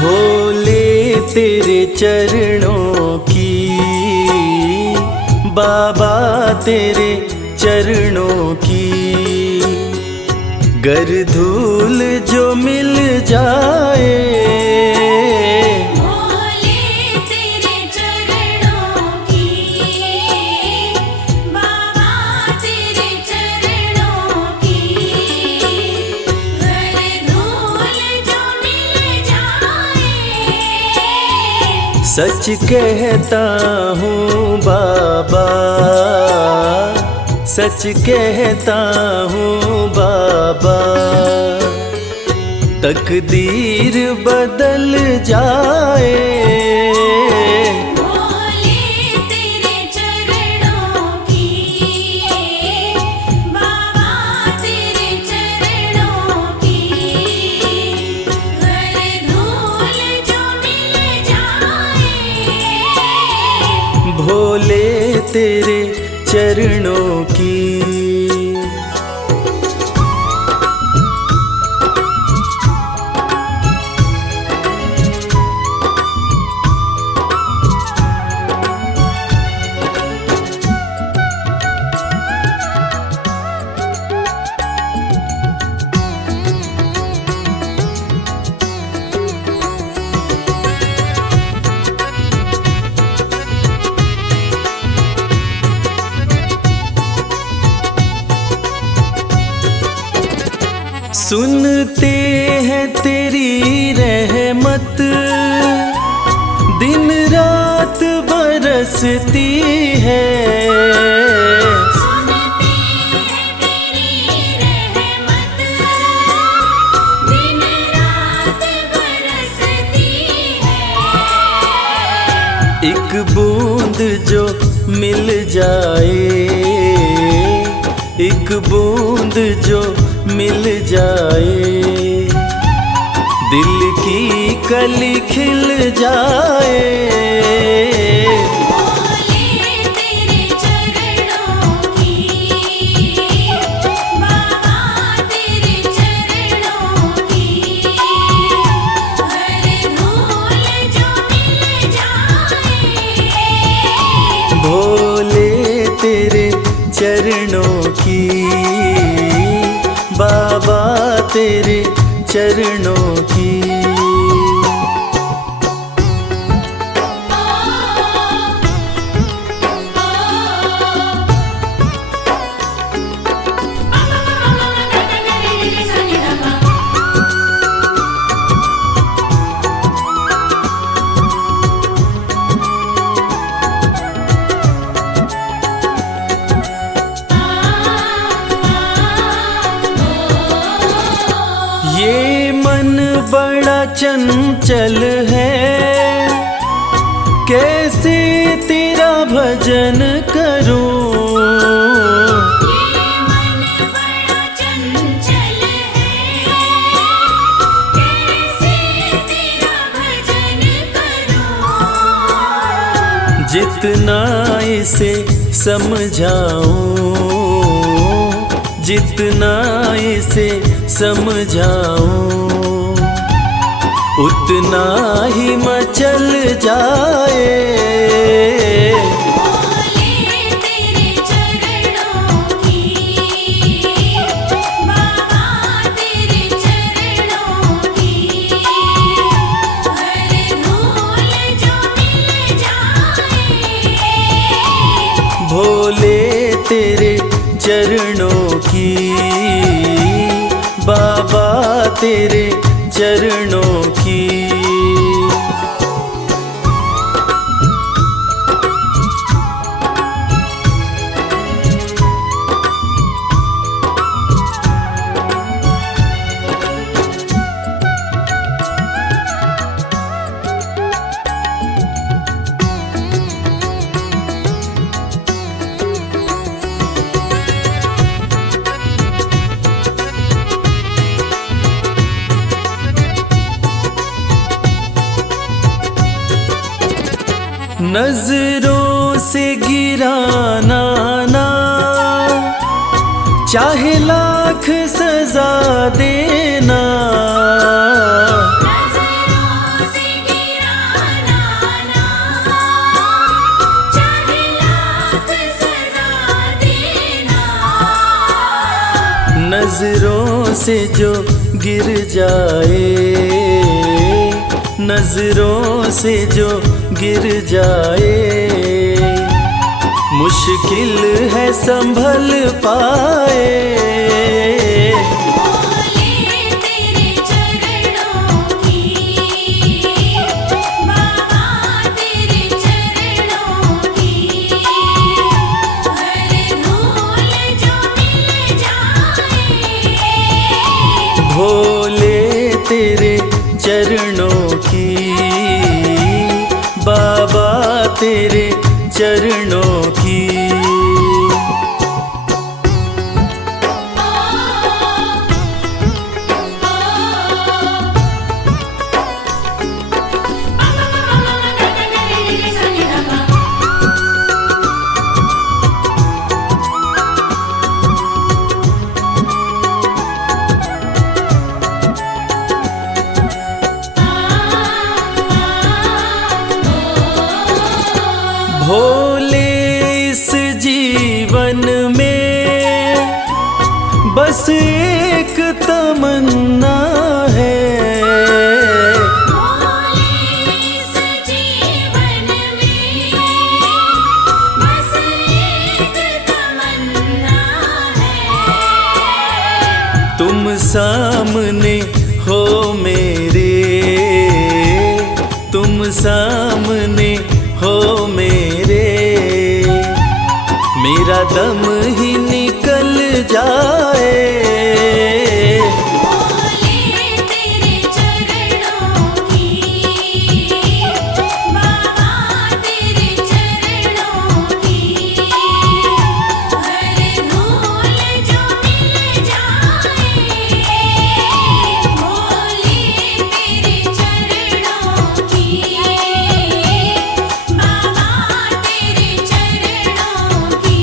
भोले तेरे चरणों की, बाबा तेरे चरणों की, गर धूल जो मिल जाए। भोले तेरे चरणों की, बाबा तेरे चरणों की, गर धूल जो मिल जाए। सच कहता हूँ बाबा, सच कहता हूँ बाबा, तकदीर बदल जाए। भोले तेरे चरणों की, बाबा तेरे चरणों की, गर धूल जो मिल जाए। भोले तेरे चरणों की। सुनते हैं तेरी रहमत, दिन रात बरसती है। सुनते हैं तेरी रहमत, दिन रात बरसती है। एक बूंद जो मिल जाए, एक बूंद जो मिल जाए, दिल की कली खिल जाए। भोले तेरे चरणों की, बाबा तेरे चरणों की, गर धूल जो मिल जाए। भोले तेरे चरणों की, बाबा तेरे चरणों की। ये मन बड़ा चंचल है, कैसे तेरा भजन करूं। ये मन बड़ा चंचल है, कैसे तेरा भजन करूं। जितना इसे समझाऊं, जितना इसे समझाऊं, उतना ही मचल जाए। भोले तेरे चरणों की, बाबा तेरे चरणों की, गर धूल जो मिल जाए। भोले तेरे चरणों की, बाबा तेरे चरणों की। नजरों से गिराना ना, चाहे लाख सजा देना। नजरों से नजरों से जो गिर जाए, नजरों से जो गिर जाए, मुश्किल है संभल पाए। भोले तेरे चरणों की, बाबा तेरे चरणों की, हर धूल जो मिल जाए। भोले तेरे चरणों की, बाबा तेरे चरणों की। भोले इस जीवन में बस एक तमन्ना है, भोले इस जीवन में बस एक तमन्ना है। तुम सामने हो मेरे, तुम सामने हो मेरे, मेरा दम ही निकल जाए। भोले तेरे चरणों की, बाबा तेरे चरणों की, हर धूल जो मिल जाए। भोले तेरे चरणों की, बाबा तेरे चरणों की।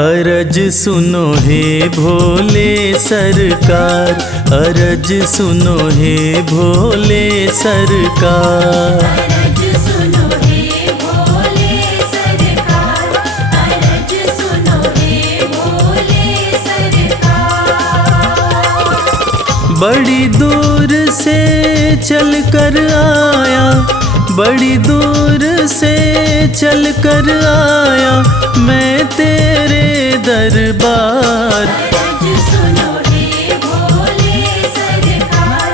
अरज सुनो हे भोले सरकार, अरज सुनो हे भोले सरकार। अरज सुनो हे भोले सरकार, अरज सुनो हे भोले सरकार। बड़ी दूर से चल कर आया, बड़ी दूर से चल कर आया मैं तेरे दरबार। अरज सुनो हे भोले सरकार,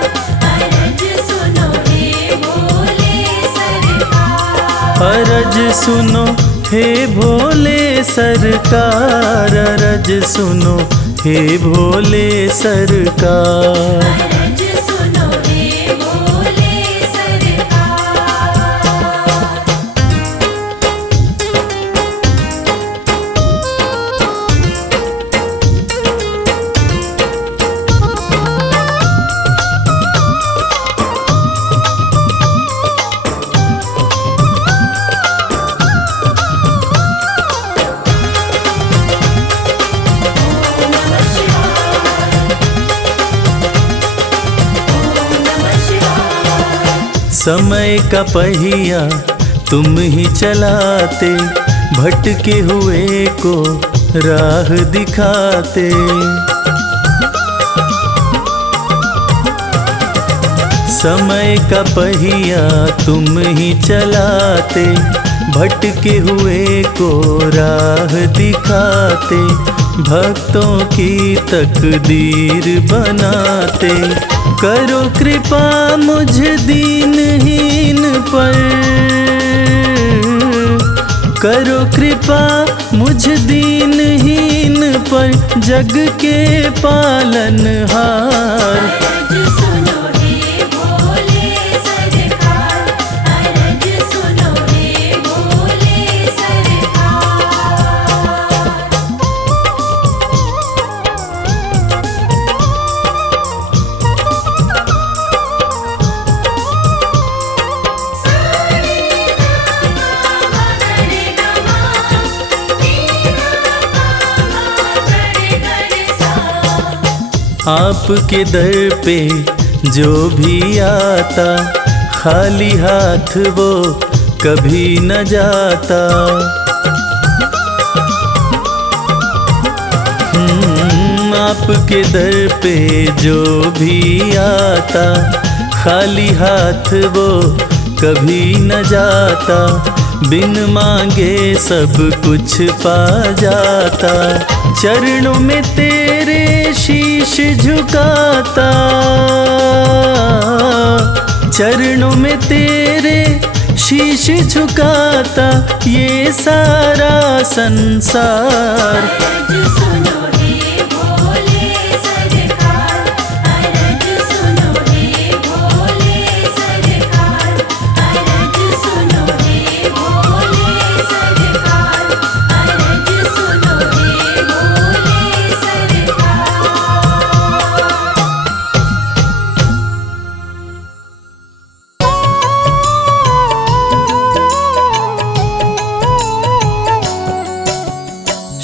अरज सुनो हे भोले सरकार। अरज सुनो हे भोले सरकार, अरज सुनो हे भोले सरकार। अरज सुनो हे भोले सरकार। समय का पहिया तुम ही चलाते, भटके हुए को राह दिखाते। समय का पहिया तुम ही चलाते, भटके हुए को राह दिखाते। भक्तों की तकदीर बनाते, करो कृपा मुझ दीनहीन पर, करो कृपा मुझ दीनहीन पर, जग के पालनहार। अरज सुनो हे भोले सरकार, अरज सुनो हे भोले सरकार। आपके दर पे जो भी आता, खाली हाथ वो कभी न जाता। आपके दर पे जो भी आता, खाली हाथ वो कभी न जाता। बिन मांगे सब कुछ पा जाता, चरणों में तेरे शीश झुकाता। चरणों में तेरे शीश झुकाता ये सारा संसार। अरज सुनो हे भोले सरकार, अरज सुनो हे भोले सरकार, अरज सुनो हे भोले सरकार, अरज सुनो हे भोले सरकार।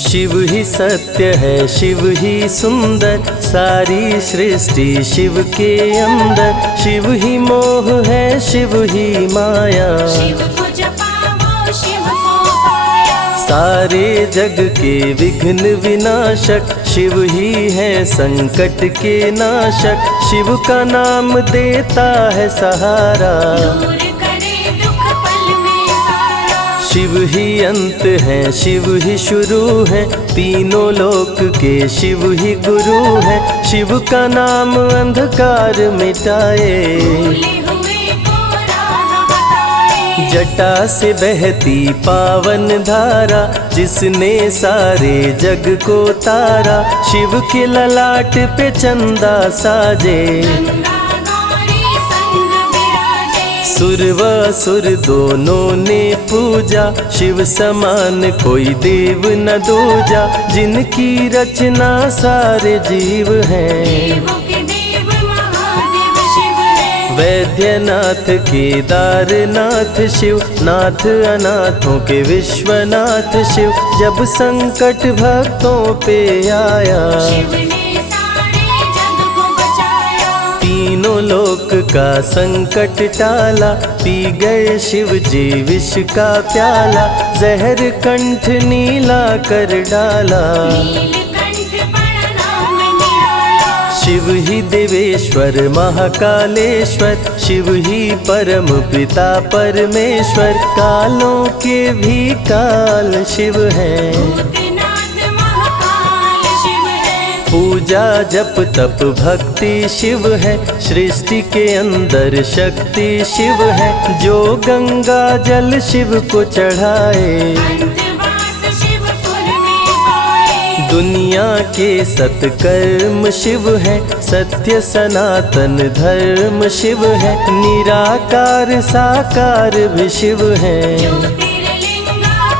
शिव ही सत्य है, शिव ही सुंदर, सारी सृष्टि शिव के अंदर। शिव ही मोह है, शिव ही माया, शिव को जपाओ शिव को पाया। सारे जग के विघ्न विनाशक, शिव ही है संकट के नाशक। शिव का नाम देता है सहारा, दूर करे दुख पल में सारा। शिव ही अंत है, शिव ही शुरू है, तीनों लोक के शिव ही गुरु है। शिव का नाम अंधकार मिटाए, भूले हुए को राह बताए। जटा से बहती पावन धारा, जिसने सारे जग को तारा। शिव के ललाट पे चंदा साजे, गंगा गौरी संग विराजे। सुर व असुर दोनों ने पूजा, शिव समान कोई देव न दूजा। जिनकी रचना सारे जीव हैं, देवों के देव महादेव शिव है। वैद्यनाथ केदारनाथ शिव, नाथ अनाथों के विश्वनाथ शिव। जब संकट भक्तों पे आया, शिव ने सारे जग को बचाया। तीनों लोक का संकट टाला, पी गए शिव जी विष का प्याला। जहर कंठ नीला कर डाला, नीलकंठ बड़ा नाम निराला। शिव ही देवेश्वर महाकालेश्वर, शिव ही परम पिता परमेश्वर। कालों के भी काल शिव हैं, भूतनाथ महाकाल शिव है। पूजा जप तप भक्ति शिव है, सृष्टि के अंदर शक्ति शिव है। जो गंगा जल शिव को चढ़ाए, अंतवास शिवपुर में पाए। दुनिया के सत्कर्म शिव है, सत्य सनातन धर्म शिव है। निराकार साकार भी शिव है, ज्योतिर्लिंगाकार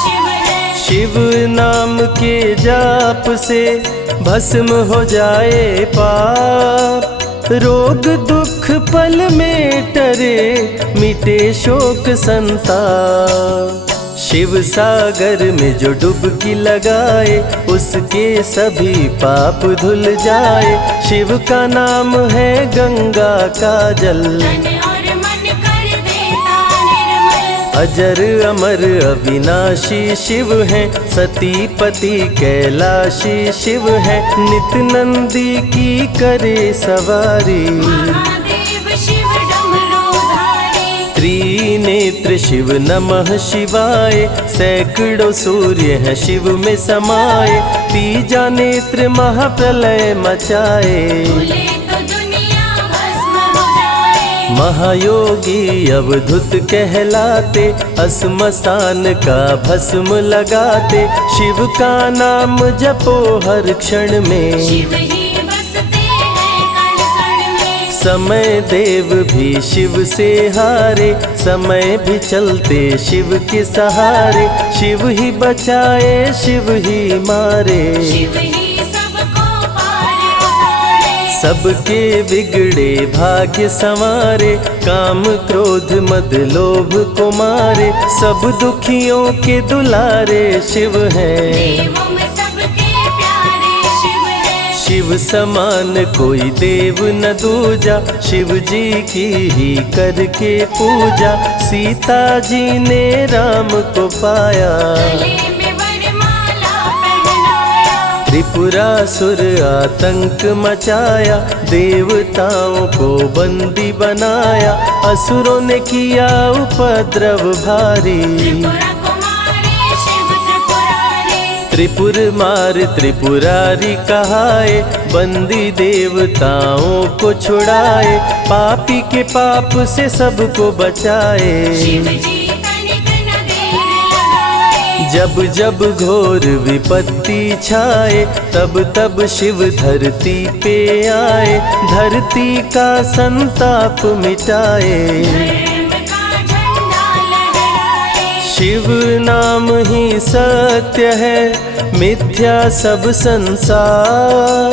शिव है। शिव नाम के जाप से भस्म हो जाए पाप। रोग दुख पल में टरे, मिटे शोक संताप। शिव सागर में जो डुबकी लगाए, उसके सभी पाप धुल जाए। शिव का नाम है गंगा का जल, तन और मन कर देता निर्मल। अजर अमर अविनाशी शिव है, सतीपति कैलाशी शिव है। नित नंदी की करे सवारी, महादेव शिव डमरूधारी। त्रिनेत्र शिव नमः शिवाय। सैकड़ों सूर्य हैं शिव में समाये, तीजा नेत्र महाप्रलय मचाए। भूले तो दुनिया भस्म हो जाए। महायोगी अवधूत कहलाते, अस्मशान का भस्म लगाते। शिव का नाम जपो हर क्षण में, शिव ही बसते हैं कण कण में। समय देव भी शिव से हारे, समय भी चलते शिव के सहारे। शिव ही बचाए शिव ही मारे, शिव ही सबको पार उतारे। सबके बिगड़े भाग्य संवारे। काम क्रोध मद लोभ को मारे, सब दुखियों के दुलारे शिव हैं। देवों में सबके प्यारे शिव है। शिव शिव समान कोई देव न दूजा, शिव जी की ही करके पूजा, सीता जी ने राम को पाया। गले में वरमाला पहनाया, त्रिपुरासुर आतंक मचाया, देवताओं को बंदी बनाया, असुरों ने किया उपद्रव भारी। त्रिपुरा कुमारी शिव त्रिपुरारी, त्रिपुर मार त्रिपुरारी कहाए, बंदी देवताओं को छुड़ाए, पापी के पाप से सबको बचाए। शिव जी तनिक न देर लगाए, जब जब घोर विपत्ति छाए, तब तब शिव धरती पे आए, धरती का संताप मिटाए। धर्म का झंडा लहराए, शिव नाम ही सत्य है, मिथ्या सब संसार,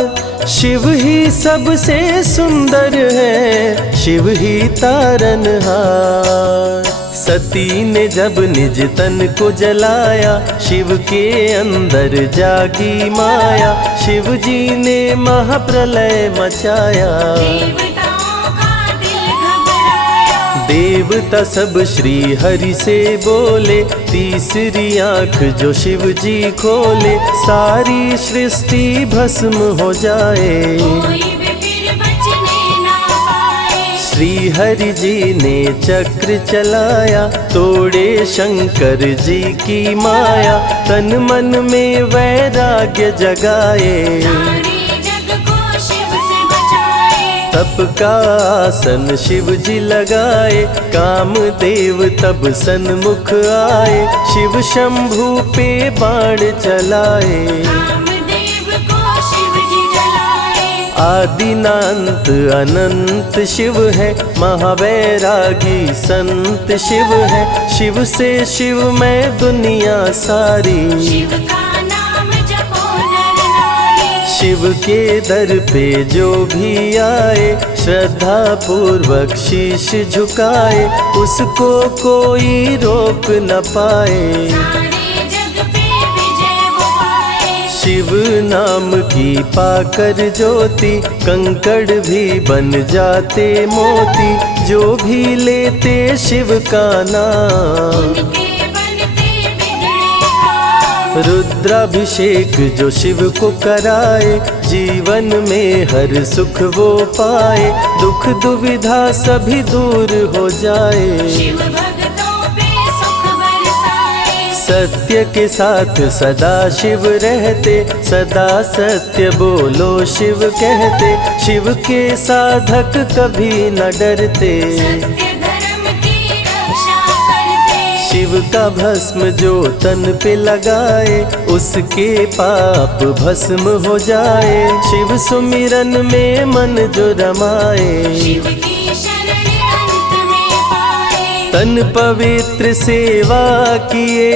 शिव ही सबसे सुंदर है, शिव ही तारनहार। सती ने जब निज तन को जलाया, शिव के अंदर जागी माया, शिव जी ने महाप्रलय मचाया। देवताओं का दिल घबराया, देवता सब श्री हरि से बोले, तीसरी आंख जो शिव जी खोले, सारी सृष्टि भस्म हो जाए। कोई भी फिर बचने ना पाए, श्री हरि जी ने चक्र चलाया, तोड़े शंकर जी की माया, तन मन में वैराग्य जगाए। सारे जग को शिव से बचाए, तप का आसन शिव जी लगाए, कामदेव तब सन्मुख आए, शिव शंभू पे बाण चलाए। कामदेव को शिव जी जलाए, आदिनांत अनंत शिव है, महावैरागी संत शिव है, शिव से शिव में दुनिया सारी। शिव का नाम जपो नर नारी, शिव के दर पे जो भी आए, श्रद्धा पूर्वक शीश झुकाए, उसको कोई रोक न पाए। सारे जग पे विजय वो पाए, शिव नाम की पाकर ज्योति, कंकड़ भी बन जाते मोती, जो भी लेते शिव का नाम। उनके बनते बिगड़े काम, रुद्राभिषेक जो शिव को कराए, जीवन में हर सुख वो पाए, दुख दुविधा सभी दूर हो जाए। शिव भक्तों पे सुख बरसाए, सत्य के साथ सदा शिव रहते, सदा सत्य बोलो शिव कहते, शिव के साधक कभी न डरते। सत्य धर्म की रक्षा करते, शिव का भस्म जो तन पे लगाए, उसके पाप भस्म हो जाए, शिव सुमिरन में मन जो रमाए। शिव की शरण अंत में पाए, तन पवित्र सेवा किए,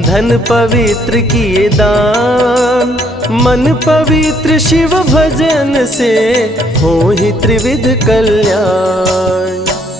धन पवित्र किए दान, मन पवित्र शिव भजन से हो ही त्रिविध कल्याण।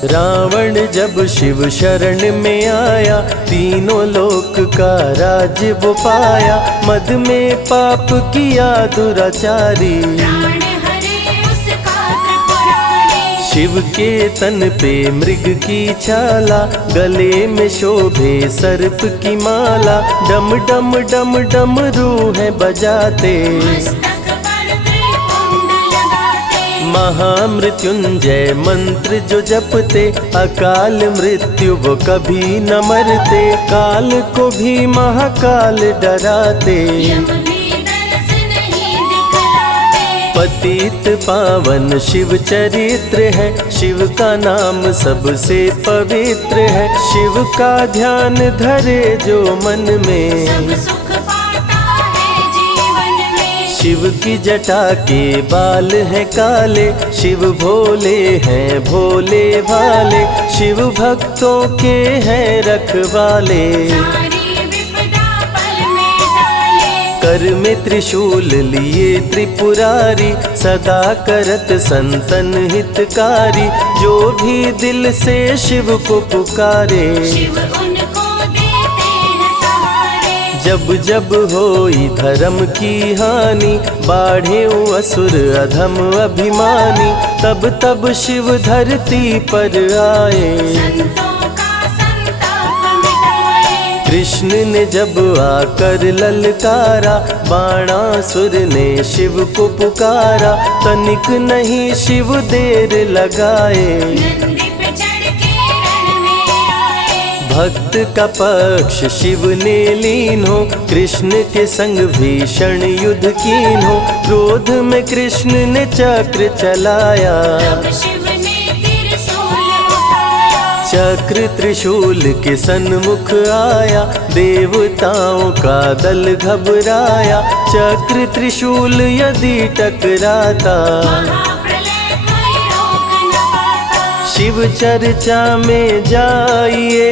रावण जब शिव शरण में आया, तीनों लोक का राज वो पाया, मद में पाप किया दुराचारी। प्राण हरे उसका त्रिपुरारी, शिव के तन पे मृग की छाला, गले में शोभे सर्प की माला, डम डम डम डम रूहें बजाते, मस्तक पर त्रिपुंड लगाते, महामृत्युंजय मंत्र जो जपते, अकाल मृत्यु वो कभी न मरते, काल को भी महाकाल डराते। यम भी दर्श नहीं दिखलाते, पतित पावन शिव चरित्र है, शिव का नाम सबसे पवित्र है, शिव का ध्यान धरे जो मन में, सब सुख पाता है जीवन में। शिव की जटा के बाल हैं काले, शिव भोले हैं भोले भाले, शिव भक्तों के हैं रखवाले। सारी विपदा पल में टाले, कर में त्रिशूल लिए त्रिपुरारी, सदा करत संतन हितकारी, जो भी दिल से शिव को पुकारे। शिव उनको देते हैं सहारे, जब जब होई धर्म की हानि, बाढ़े असुर अधम अभिमानी, तब तब शिव धरती पर आए। संतों का संताप मिटाए। कृष्ण ने जब आकर ललकारा, बाणासुर ने शिव को पुकारा, तनिक नहीं शिव देर लगाए। नंदी पे चढ़ के रण में आए। भक्त का पक्ष शिव ने लीन हो, कृष्ण के संग भीषण युद्ध कीन हो। क्रोध में कृष्ण ने चक्र चलाया, तब शिव ने त्रिशूल उठाया। चक्र त्रिशूल के सन्मुख आया, देवताओं का दल घबराया। चक्र त्रिशूल यदि टकराता, महाप्रलय कोई रोक न पाता। शिव चर्चा में जाइए,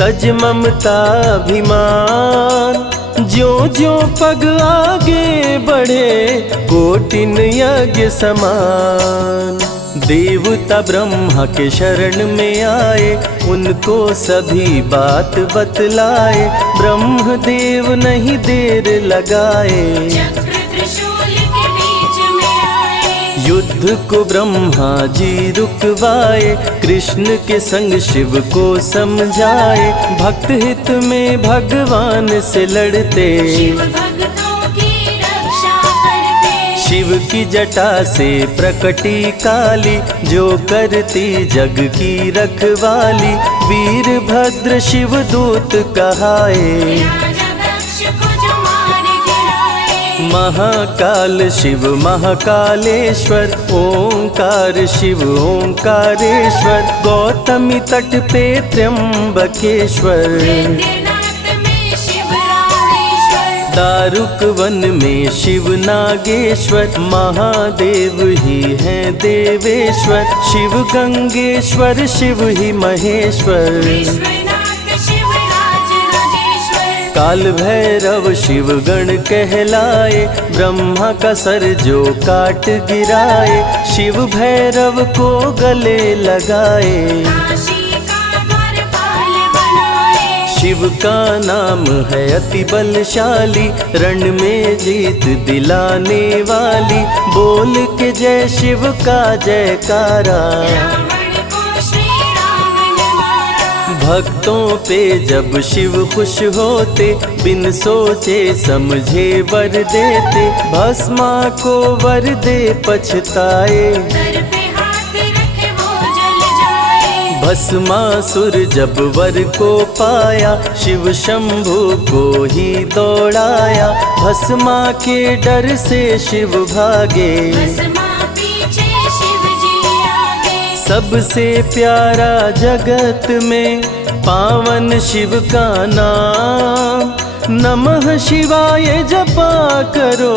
तज ममता अभिमान। ज्यों ज्यों पग आगे बढ़े, कोटिन यज्ञ समान। देवता ब्रह्मा के शरण में आए, उनको सभी बात बतलाए। ब्रह्मदेव नहीं देर लगाए, चक्र त्रिशूल के बीच में आए। युद्ध को ब्रह्मा जी रुकवाए। कृष्ण के संग शिव को समझाए, भक्त हित में भगवान से लड़ते। शिव भक्तों की रक्षा करते। शिव की जटा से प्रकटी काली, जो करती जग की रखवाली। वीरभद्र शिव दूत कहाए, राजा दक्ष को जो मार गिराए। महाकाल शिव महाकालेश्वर। ओंकार शिव ओंकारेश्वर। गौतमी तट पे त्र्यंबकेश्वर। वैद्यनाथ में शिव रामेश्वर। दारुक वन में शिव नागेश्वर। महादेव ही हैं देवेश्वर। शिव गंगेश्वर शिव ही महेश्वर। विश्वनाथ शिव राज राजेश्वर। काल भैरव शिव गण कहलाए। ब्रह्मा का सर जो काट गिराए, शिव भैरव को गले लगाए। काशी का द्वारपाल बनाए। शिव का नाम है अति बलशाली, रण में जीत दिलाने वाली। बोल के जय शिव का जयकारा, रावण को श्री राम ने मारा। भक्तों पे जब शिव खुश होते, बिन सोचे समझे वर देते। भस्मा को वर दे पछताए, सर पे हाथ रखे वो जल जाए। भस्मासुर जब वर को पाया, शिव शंभु को ही दौड़ाया। भस्मा के डर से शिव भागे, भस्मा पीछे शिव जी आगे। सबसे प्यारा जगत में पावन शिव का नाम। नमः शिवाय जपा करो,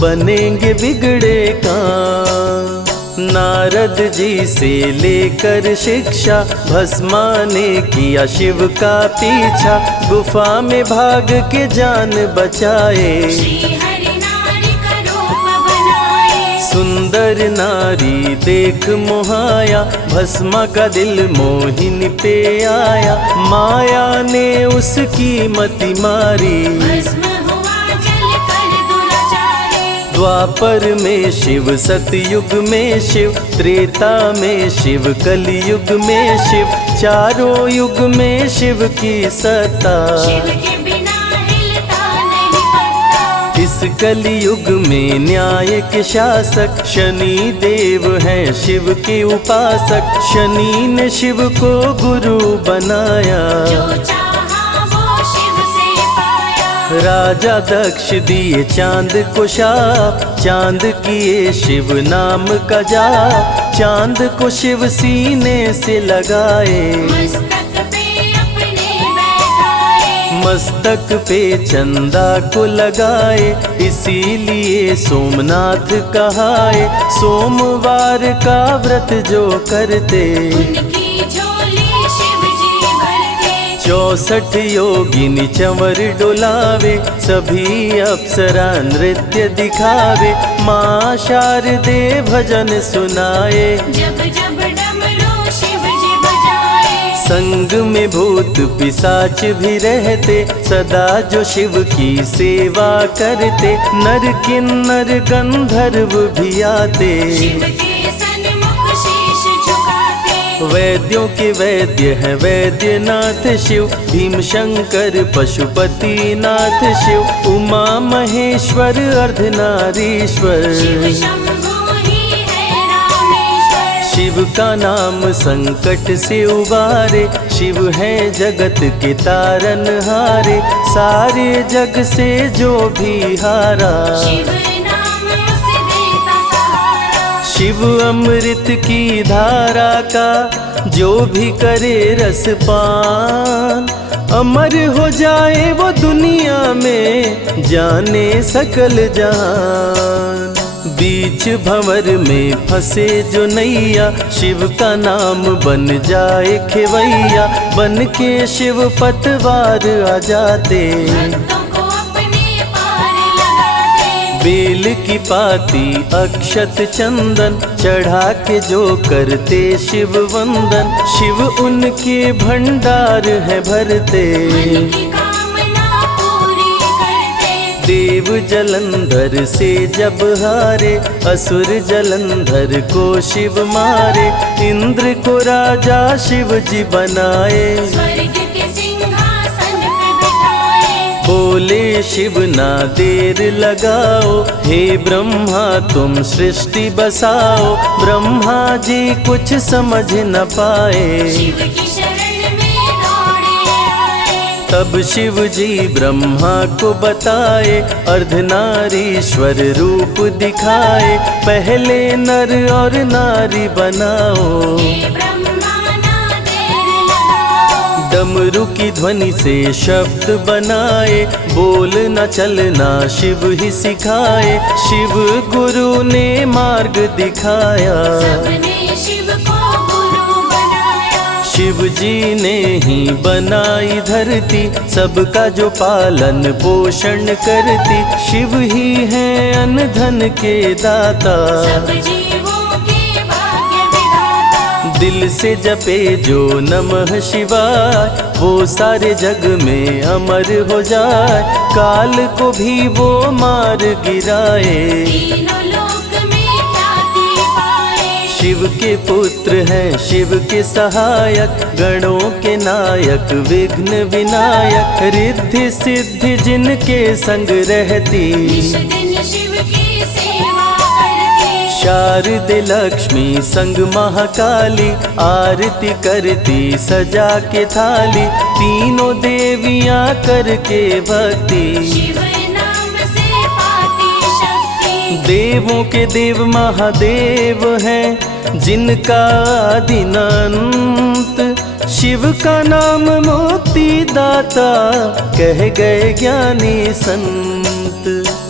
बनेंगे बिगड़े काम। नारद जी से लेकर शिक्षा, भस्मा ने किया शिव का पीछा। गुफा में भाग के जान बचाए, श्री हरि नारी का रूप बनाए। सुंदर नारी देख मोहाया। भस्मा का दिल मोहिनी पे आया, माया ने उसकी मति मारी। भस्म हुआ जल कर दुराचारी। द्वापर में शिव, सतयुग में शिव, त्रेता में शिव, कलयुग में शिव। चारों युग में शिव की सत्ता, शिव के बिना हिलता नहीं पत्ता। इस कलयुग में न्याय के शासक, शनि देव हैं शिव के उपासक। शनि ने शिव को गुरु बनाया, जो चाहा वो शिव से पाया। राजा दक्ष दिए चांद को शाप। चांद किए शिव नाम का जाप, चांद को शिव सीने से लगाए। मस्तक पे अपने बैठाए। मस्तक पे चंदा को लगाए, इसीलिए सोमनाथ कहाए। सोमवार का व्रत जो करते, उनकी झोली शिव जी भरते। 64 योगिनी चंवर डोलावे, सभी अप्सरा नृत्य दिखावे। माँ शारदे भजन सुनाए, जब जब डमरू शिव जी बजाए। संग में भूत पिशाच भी रहते, सदा जो शिव की सेवा करते, नर किन्नर गंधर्व भी आते। शिव के सन्मुख शीश झुकाते, वैद्यों के वैद्य है वैद्यनाथ शिव, भीम शंकर पशुपति नाथ शिव, उमा महेश्वर अर्धनारीश्वर। शिव शंभु ही है रामेश्वर। शिव का नाम संकट से उबारे, शिव है जगत के तारनहारे, सारे जग से जो भी हारा। शिव नाम उसे देता सहारा, शिव अमृत की धारा का जो भी करे रसपान, अमर हो जाए वो दुनिया में जाने सकल जहान। बीच भंवर में फंसे जो नैया, शिव का नाम बन जाए खेवैया, बन के शिव पतवार आ जाते। भक्तों को अपने पार लगाते, बेल की पाती अक्षत चंदन चढ़ा के जो करते शिव वंदन, शिव उनके भंडार है भरते। मन की कामना पूरी करते, देव जलंधर से जब हारे, असुर जलंधर को शिव मारे, इंद्र को राजा शिव जी बनाए। स्वर्ग के सिंहासन पे बिठाए, बोले शिव ना देर लगाओ, हे ब्रह्मा तुम सृष्टि बसाओ। ब्रह्मा जी कुछ समझ न पाए, शिव की शरण में दौड़े आए। तब शिव जी ब्रह्मा को बताए, अर्धनारीश्वर रूप दिखाए, पहले नर और नारी बनाओ। हे ब्रह्मा ना देर लगाओ, डमरू की ध्वनि से शब्द बनाए, बोलना चलना शिव ही सिखाए। शिव गुरु ने मार्ग दिखाया, सबने शिव को गुरु बनाया। शिव जी ने ही बनाई धरती, सबका जो पालन पोषण करती। शिव ही है अन्न धन के दाता, सब जीवों के भाग्य विधाता। दिल से जपे जो नमः शिवाय, वो सारे जग में अमर हो जाए। काल को भी वो मार गिराए, तीनों लोक में ख्याति पाए। शिव के पुत्र हैं शिव के सहायक, गणों के नायक विघ्न विनायक। रिद्धि सिद्धि जिनके संग रहती, निश दिन शिव की सेवा करते। शारदे लक्ष्मी संग महाकाली, आरती करती सजा के थाली। तीनों देवियां करके भक्ति, शिव नाम से पाती शक्ति। देवों के देव महादेव हैं, जिनका आदिनांत। शिव का नाम मुक्ति दाता, कह गए ज्ञानी संत।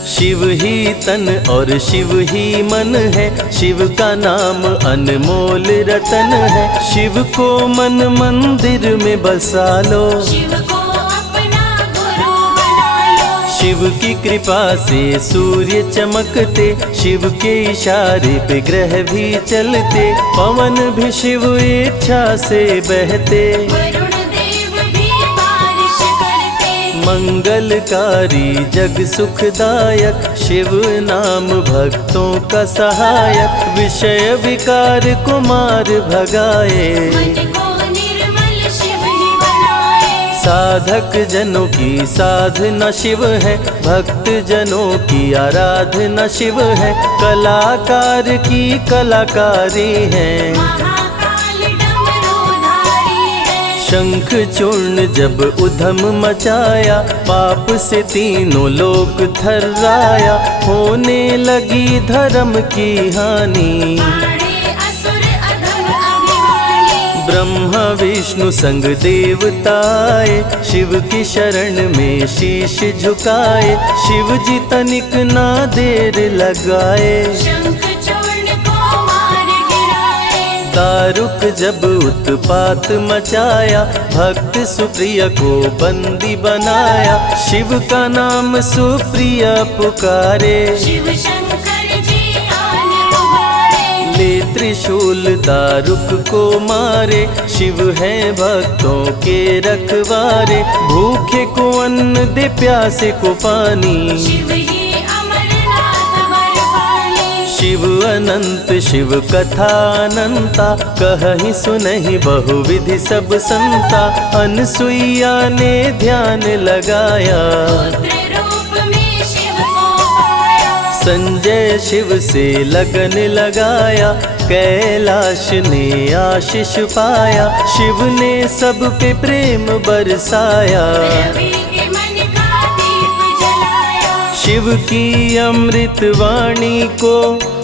शिव ही तन और शिव ही मन है, शिव का नाम अनमोल रतन है। शिव को मन मंदिर में बसा लो, शिव को अपना गुरु बना लो। शिव की कृपा से सूर्य चमकते, शिव के इशारे पे ग्रह भी चलते। पवन भी शिव इच्छा से बहते, वरुण देव भी बारिश करते। मंगलकारी जग सुखदायक, शिव नाम भक्तों का सहायक। विषय विकार को मार भगाए, मन को निर्मल शिव ही बनाए। साधक जनों की साधना शिव है, भक्त जनों की आराधना शिव है। कलाकार की कलाकारी है, महाकाल डमरूधारी है। शंख चूर्ण जब उधम मचाया, पाप से तीनों लोक थर्राया। होने लगी धर्म की हानि, पाड़े असुर अधम अभिमानी। ब्रह्मा विष्णु संग देवताए, शिव की शरण में शीश झुकाए। शिव जी तनिक ना देर लगाए, शंख चूर्ण को मार गिराए। दारुक जब उत्पात मचाया, भक्त सुप्रिय को बंदी बनाया। शिव का नाम सुप्रिय पुकारे, शिव शंकर जी आन उबारे। नेत्र त्रिशूल दारुक को मारे, शिव है भक्तों के रखवारे। भूखे को अन्न दे, प्यासे को पानी, शिव ये अमरनाथ बरपाली। शिव अनंत शिव कथा अनंता, कहहि सुनहि बहुविधि सब संता। अनसुईया ने ध्यान लगाया, पुत्र रूप में शिव को पाया। संजय शिव से लगन लगाया, कैलाश ने आशीष पाया। शिव ने सब पे प्रेम बरसाया, रवि के मन का दीप जलाया। शिव की अमृत वाणी को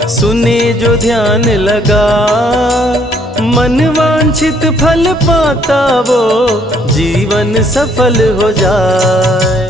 सुने जो ध्यान लगा। मन वांछित फल पाता वो, जीवन सफल हो जाए।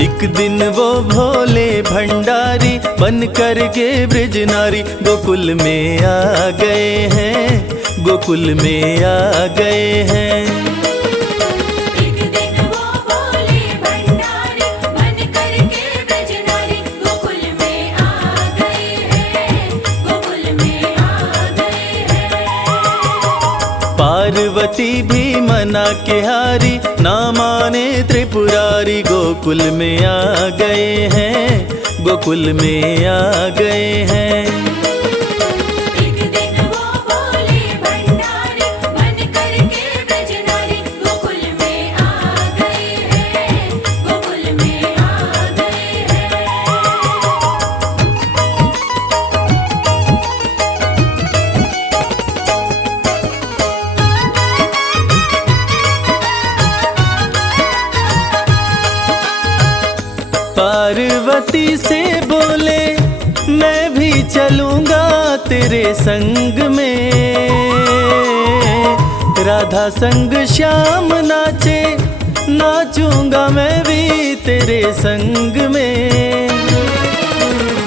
एक दिन वो भोले भंडारी बन कर के ब्रज नारी, गोकुल में आ गए हैं, गोकुल में आ गए हैं। एक दिन वो भोले भंडारी बन कर के ब्रज नारी, गोकुल में आ गए हैं, गोकुल में आ गए हैं। पार्वती भी मना के हारी, ना माने त्रिपुरारी। गोकुल में आ गए हैं, गोकुल में आ गए हैं। एक दिन वो भोले भंडारी बन कर के ब्रज नारी, गोकुल में आ गए हैं, गोकुल में आ गए पार्वती से बोले, मैं भी चलूंगा तेरे संग में। राधा संग श्याम नाचे, नाचूंगा मैं भी तेरे संग में।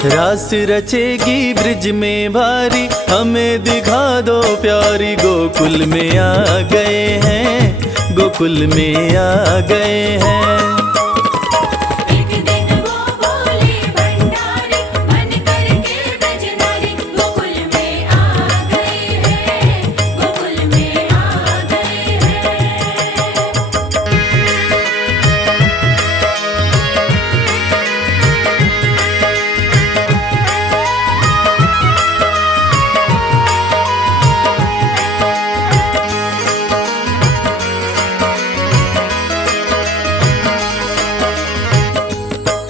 रास रचेगी ब्रिज में भारी, हमें दिखा दो प्यारी। गोकुल में आ गए हैं, गोकुल में आ गए हैं। एक दिन वो भोले भंडारी बन कर के ब्रज नारी, गोकुल में आ गए हैं, गोकुल में आ गए हैं।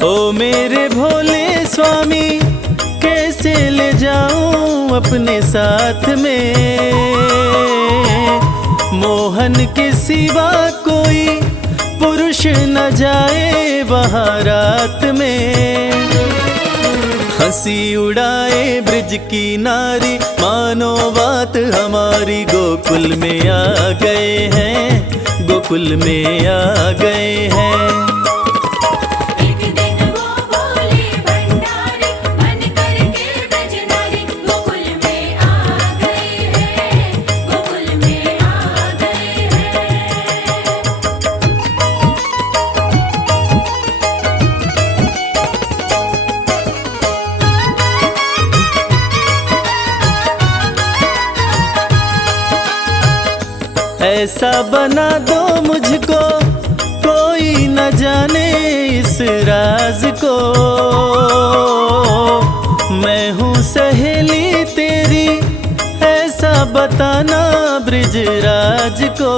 ओ मेरे भोले स्वामी, कैसे ले जाऊं अपने साथ में। मोहन के सिवा कोई पुरुष न जाए वहाँ रात में। हंसी उड़ाए ब्रिज की नारी, मानो बात हमारी। गोकुल में आ गए हैं, गोकुल में आ गए हैं। एक दिन वो भोले भंडारी बन कर के ब्रज नारी, गोकुल में आ गए हैं, गोकुल में आ गए हैं। ऐसा बना दो मुझको, कोई न जाने इस राज को। मैं हूँ सहेली तेरी, ऐसा बताना ब्रिजराज को।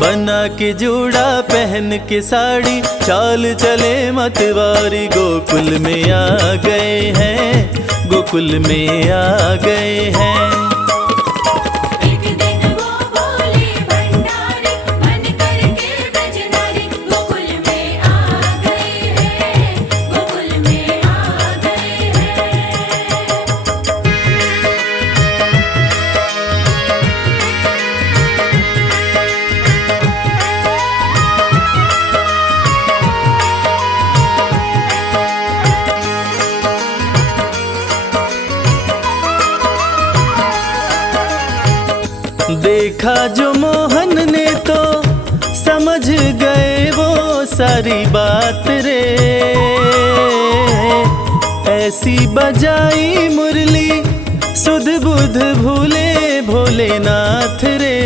बना के जूड़ा पहन के साड़ी, चाल चले मतवारी। गोकुल में आ गए हैं, गोकुल में आ गए हैं। एक दिन वो भोले भंडारी बन कर के ब्रज नारी, गोकुल में आ गए हैं, गोकुल में आ गए हैं। देखा जो मोहन ने तो समझ गए वो सारी बात रे। ऐसी बजाई मुरली सुध बुध भूले भोलेनाथ रे।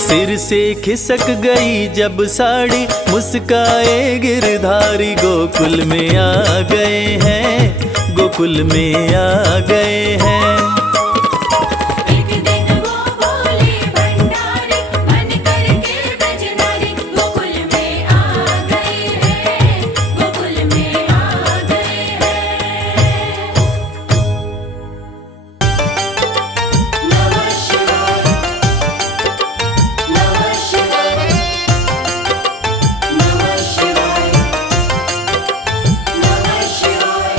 सिर से खिसक गई जब साड़ी, मुस्काए गिरधारी गोकुल में आ गए हैं, गोकुल में आ गए हैं। एक दिन वो बोले भंडारी, मन करके ब्रजनारी, गोकुल में आ गए हैं, गोकुल में आ गए हैं। नमः शिवाय, नमः शिवाय, नमः शिवाय, नमः शिवाय।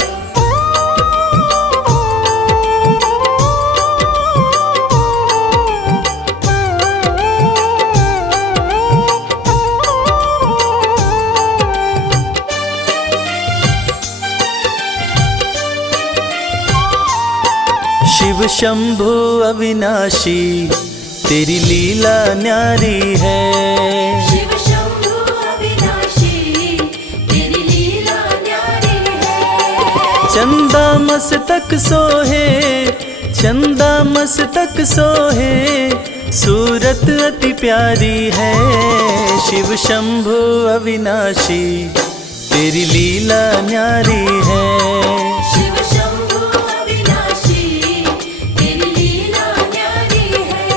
शिव शंभु अविनाशी तेरी लीला न्यारी है। शिव शंभु अविनाशी तेरी लीला न्यारी है। चंदा मस्तक सोहे, चंदा मस्तक सोहे, सूरत अति प्यारी है। शिव शंभु अविनाशी तेरी लीला न्यारी है। शिव शंभु अविनाशी तेरी लीला न्यारी है।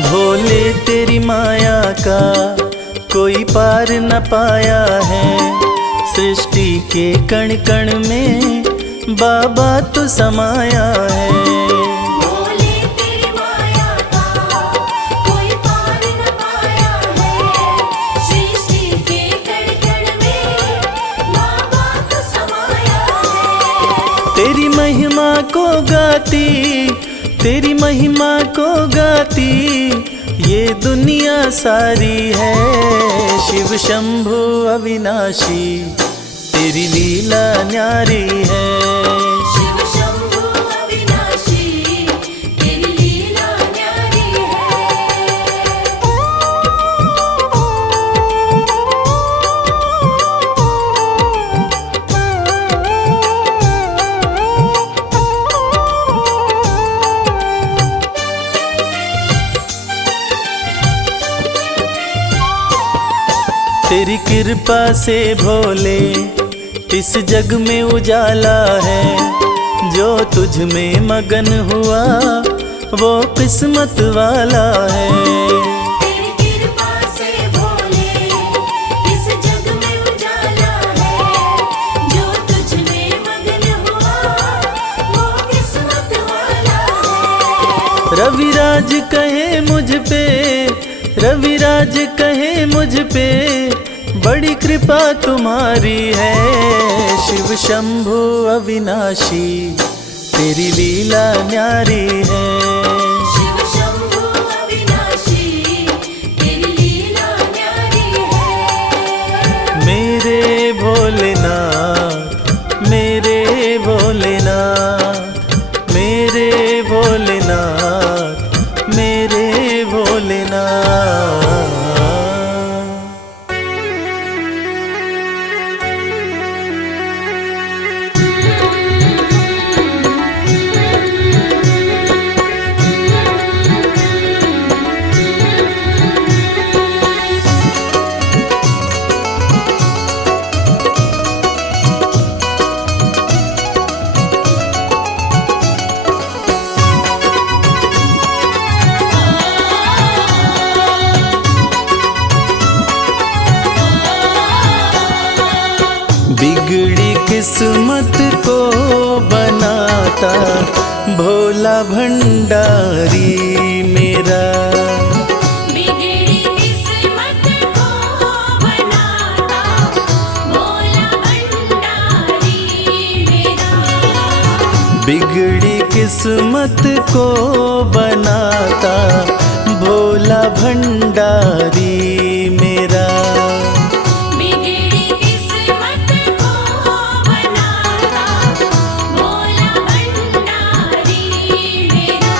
भोले तेरी माया का कोई पार न पाया है। सृष्टि के कण कण में बाबा तो समाया है। भोले तेरी माया का कोई पार न पाया है। सृष्टि के कण कण में बाबा तो समाया है। तेरी महिमा को गाती, तेरी महिमा को गाती ये दुनिया सारी है। शिव शंभु अविनाशी तेरी लीला न्यारी है। शिव शंभु अविनाशी तेरी लीला न्यारी है। तेरी कृपा से भोले इस जग में उजाला है। जो तुझ में मगन हुआ वो किस्मत वाला है। तेरी कृपा से भोले इस जग में उजाला है। जो तुझ में मगन हुआ वो किस्मत वाला है। रविराज कहे मुझ पे, रविराज कहे मुझ पे बड़ी कृपा तुम्हारी है। शिव शंभु अविनाशी तेरी लीला न्यारी है। शिव शंभु अविनाशी तेरी लीला न्यारी है। मेरे भोलेनाथ, मेरे भोलेनाथ, मेरे भोलेनाथ, मेरे भोलेनाथ। बिगड़ी किस्मत को बनाता भोला भंडारी मेरा। बिगड़ी किस्मत को बनाता भोला भंडारी मेरा। बिगड़ी किस्मत को बनाता भोला भंडारी मेरा। बिगड़ी किस्मत को बनाता भोला भंडारी मेरा।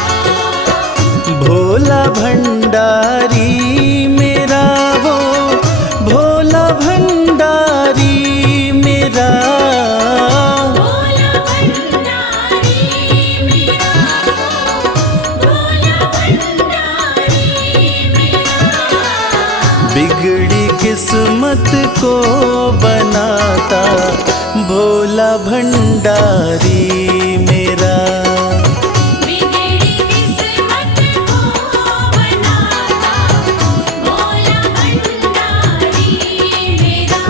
भोला भंडारी मेरा वो भोला भंडारी मेरा। भोला भंडारी मेरा। भोला भंडारी मेरा। बिगड़ी किस्मत को बनाता भोला भंडारी मेरा। बिगड़ी किस्मत को बनाता भोला भंडारी मेरा।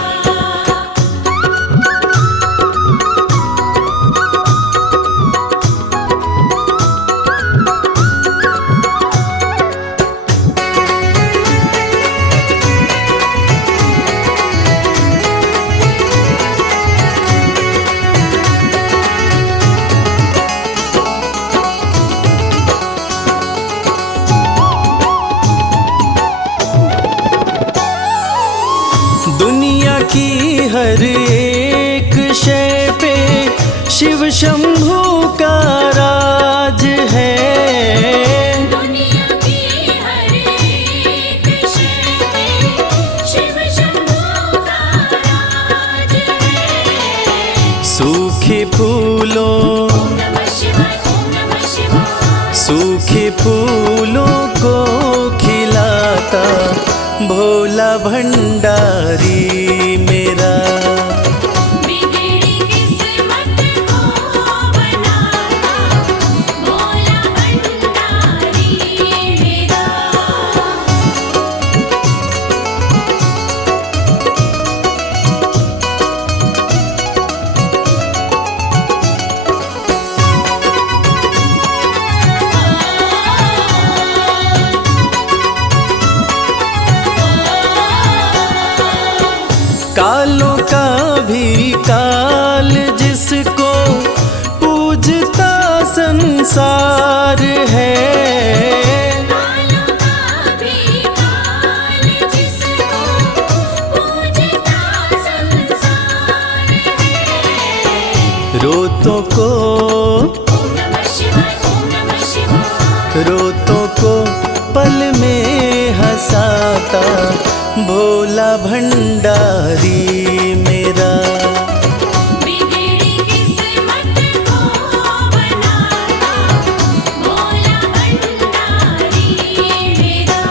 दुनिया की हर एक शय पे शिव शंभू का राज है। दुनिया की हर एक शय पे शिव शंभू का राज है। सूखे फूलों ओम नमः शिवाय। ओम नमः शिवाय। सूखे फूलों को खिलाता भोला भंडारी मेरा। बिगड़ी किस्मत को बनाता भोला भंडारी मेरा। कालों का भी काल जिसको पूजता संसार है। कालों का भी काल जिसको पूजता संसार है। रोतों को ओम नमः शिवाय। ओम नमः शिवाय। रोतों को पल में हंसाता भोला भंडारी मेरा। बिगड़ी किस्मत को बनाता भोला भंडारी मेरा।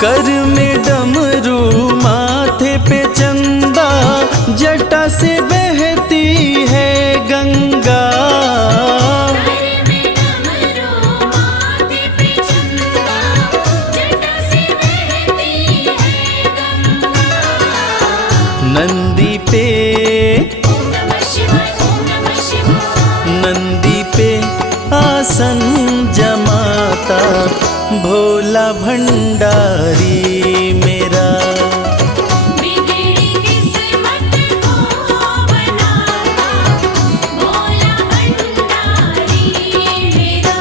कर में डमरू माथे पे चंदा जटा से बहती है गंगा। सर में डमरू माथे पे चंदा जटा से बहती है गंगा। नंदी पे ओम नमः शिवाय। ओम नमः शिवाय। नंदी पे आसन जमाता भोला भंडारी मेरा। बिगड़ी किस्मत को बनाता भोला भंडारी मेरा।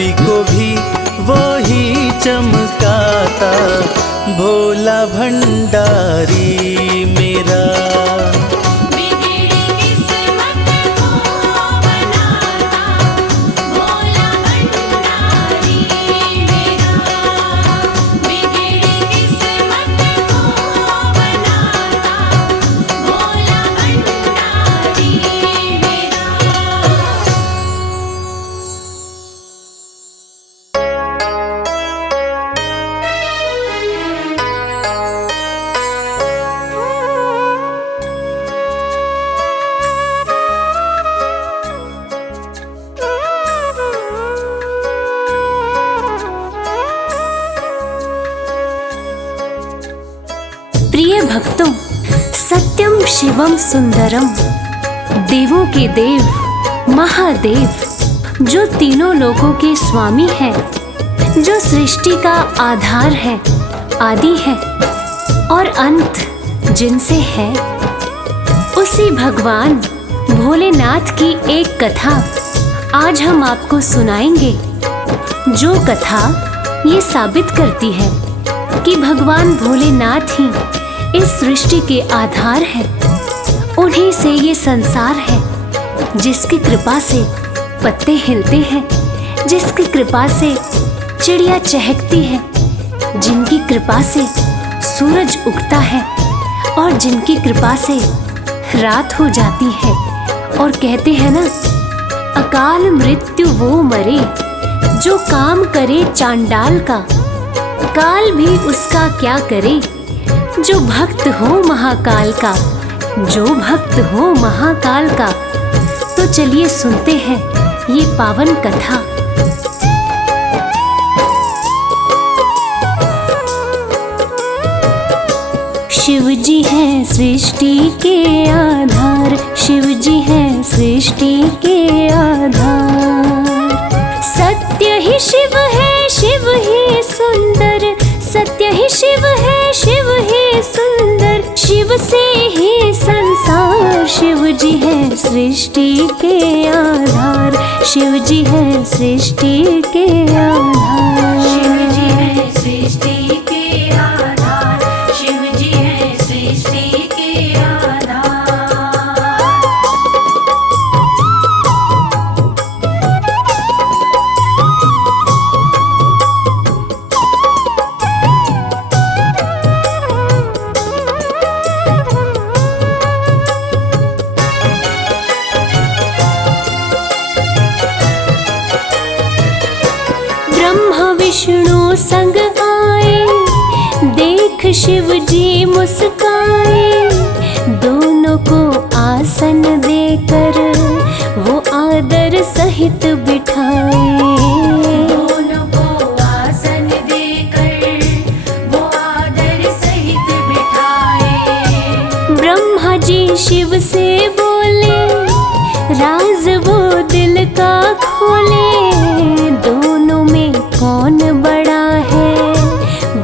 कवि को भी वो ही चमकाता, भोला भंडारी मेरा। बिगड़ी किस्मत को बनाता, भोला भंडारी मेरा। बिगड़ी किस्मत को बनाता, भोला भंडारी मेरा। प्रिय भक्तों, सत्यम शिवम सुंदरम, देवों के देव महादेव, जो तीनों लोकों के स्वामी हैं, जो सृष्टि का आधार है, आदि है और अंत जिनसे है, उसी भगवान भोलेनाथ की एक कथा आज हम आपको सुनाएंगे, जो कथा ये साबित करती है कि भगवान भोलेनाथ ही इस सृष्टि के आधार है। उन्हीं से ये संसार है, जिसकी कृपा से पत्ते हिलते हैं, जिसकी कृपा से चिड़िया चहकती है, जिनकी कृपा से सूरज उगता है और जिनकी कृपा से रात हो जाती है। और कहते हैं ना, अकाल मृत्यु वो मरे, जो काम करे चांडाल का, काल भी उसका क्या करे, जो भक्त हो महाकाल का, जो भक्त हो महाकाल का। तो चलिए सुनते हैं ये पावन कथा। शिव जी हैं सृष्टि के आधार, शिव जी हैं सृष्टि के आधार। सत्य ही शिव है, शिव ही सुंदर, सत्य ही शिव है, शिव ही सुंदर। शिव से ही संसार, शिव जी है सृष्टि के आधार, शिव जी है सृष्टि के आधार। शिव जी है सृष्टि के आधार, शिव जी है सृष्टि के आधार। ब्रह्मा विष्णु संग आए, देख शिव जी मुस्काए, दोनों को आसन देकर वो आदर सहित बिठाए। दोनों को आसन देकर वो आदर सहित बिठाए। ब्रह्मा जी शिव से बोले, राज वो दिल का खोले, दोनों में कौन बड़ा है,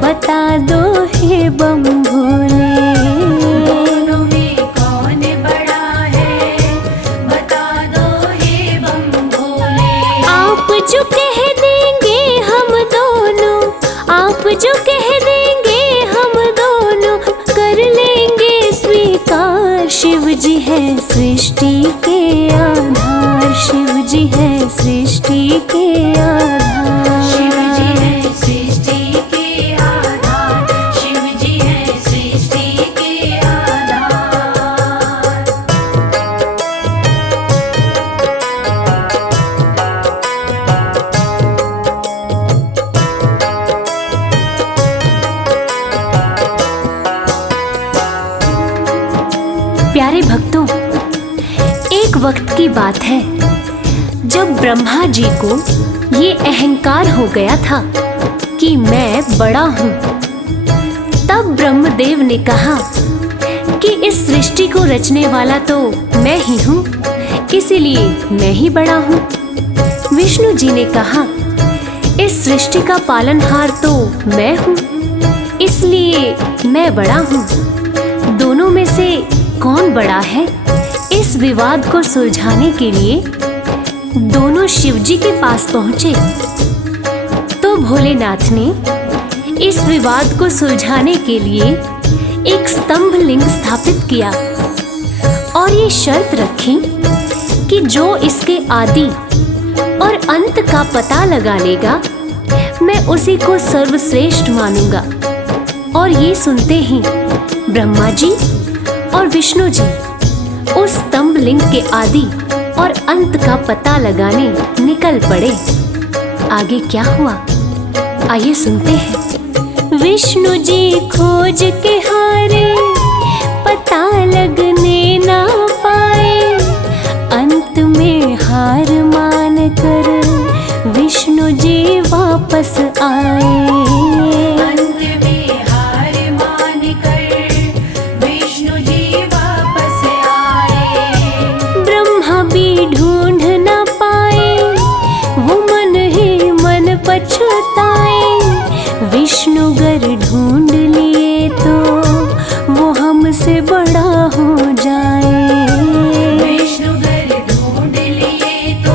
बता दो हे बम भोले। दोनों में कौन बड़ा है, बता दो हे बम भोले। आप जो कह देंगे हम दोनों, आप जो कह देंगे हम दोनों, कर लेंगे स्वीकार। शिव जी है सृष्टि के आधार, शिव जी है सृष्टि के आधार। शिव जी है सृष्टि के आधार, शिव जी है सृष्टि के आधार। प्यारे भक्तों, एक वक्त की बात है जब ब्रह्मा जी को ये अहंकार हो गया था कि मैं बड़ा हूँ। तब ब्रह्मदेव ने कहा कि इस सृष्टि को रचने वाला तो मैं ही हूँ, इसीलिए मैं ही बड़ा हूँ। विष्णु जी ने कहा, इस सृष्टि का पालनहार तो मैं हूँ, इसलिए मैं बड़ा हूँ। दोनों में से कौन बड़ा है, इस विवाद को सुलझाने के लिए दोनों शिवजी के पास पहुंचे तो भोलेनाथ ने इस विवाद को सुलझाने के लिए एक स्तंभ लिंग स्थापित किया और ये शर्त रखी कि जो इसके आदि और अंत का पता लगा लेगा मैं उसी को सर्वश्रेष्ठ मानूंगा। और ये सुनते ही ब्रह्मा जी और विष्णु जी उस स्तंभ लिंग के आदि और अंत का पता लगाने निकल पड़े। आगे क्या हुआ आइए सुनते हैं। विष्णु जी खोज के हारे पता लगने ना पाए, अंत में हार मान कर विष्णु जी वापस आए। अंत में हार मान कर विष्णु जी वापस आए। ब्रह्मा भी ढूंढ ना पाए, वो मन ही मन पछताए। विष्णु गर ढूंढ लिए तो वो हमसे बड़ा हो जाए। विष्णु गर ढूंढ लिए तो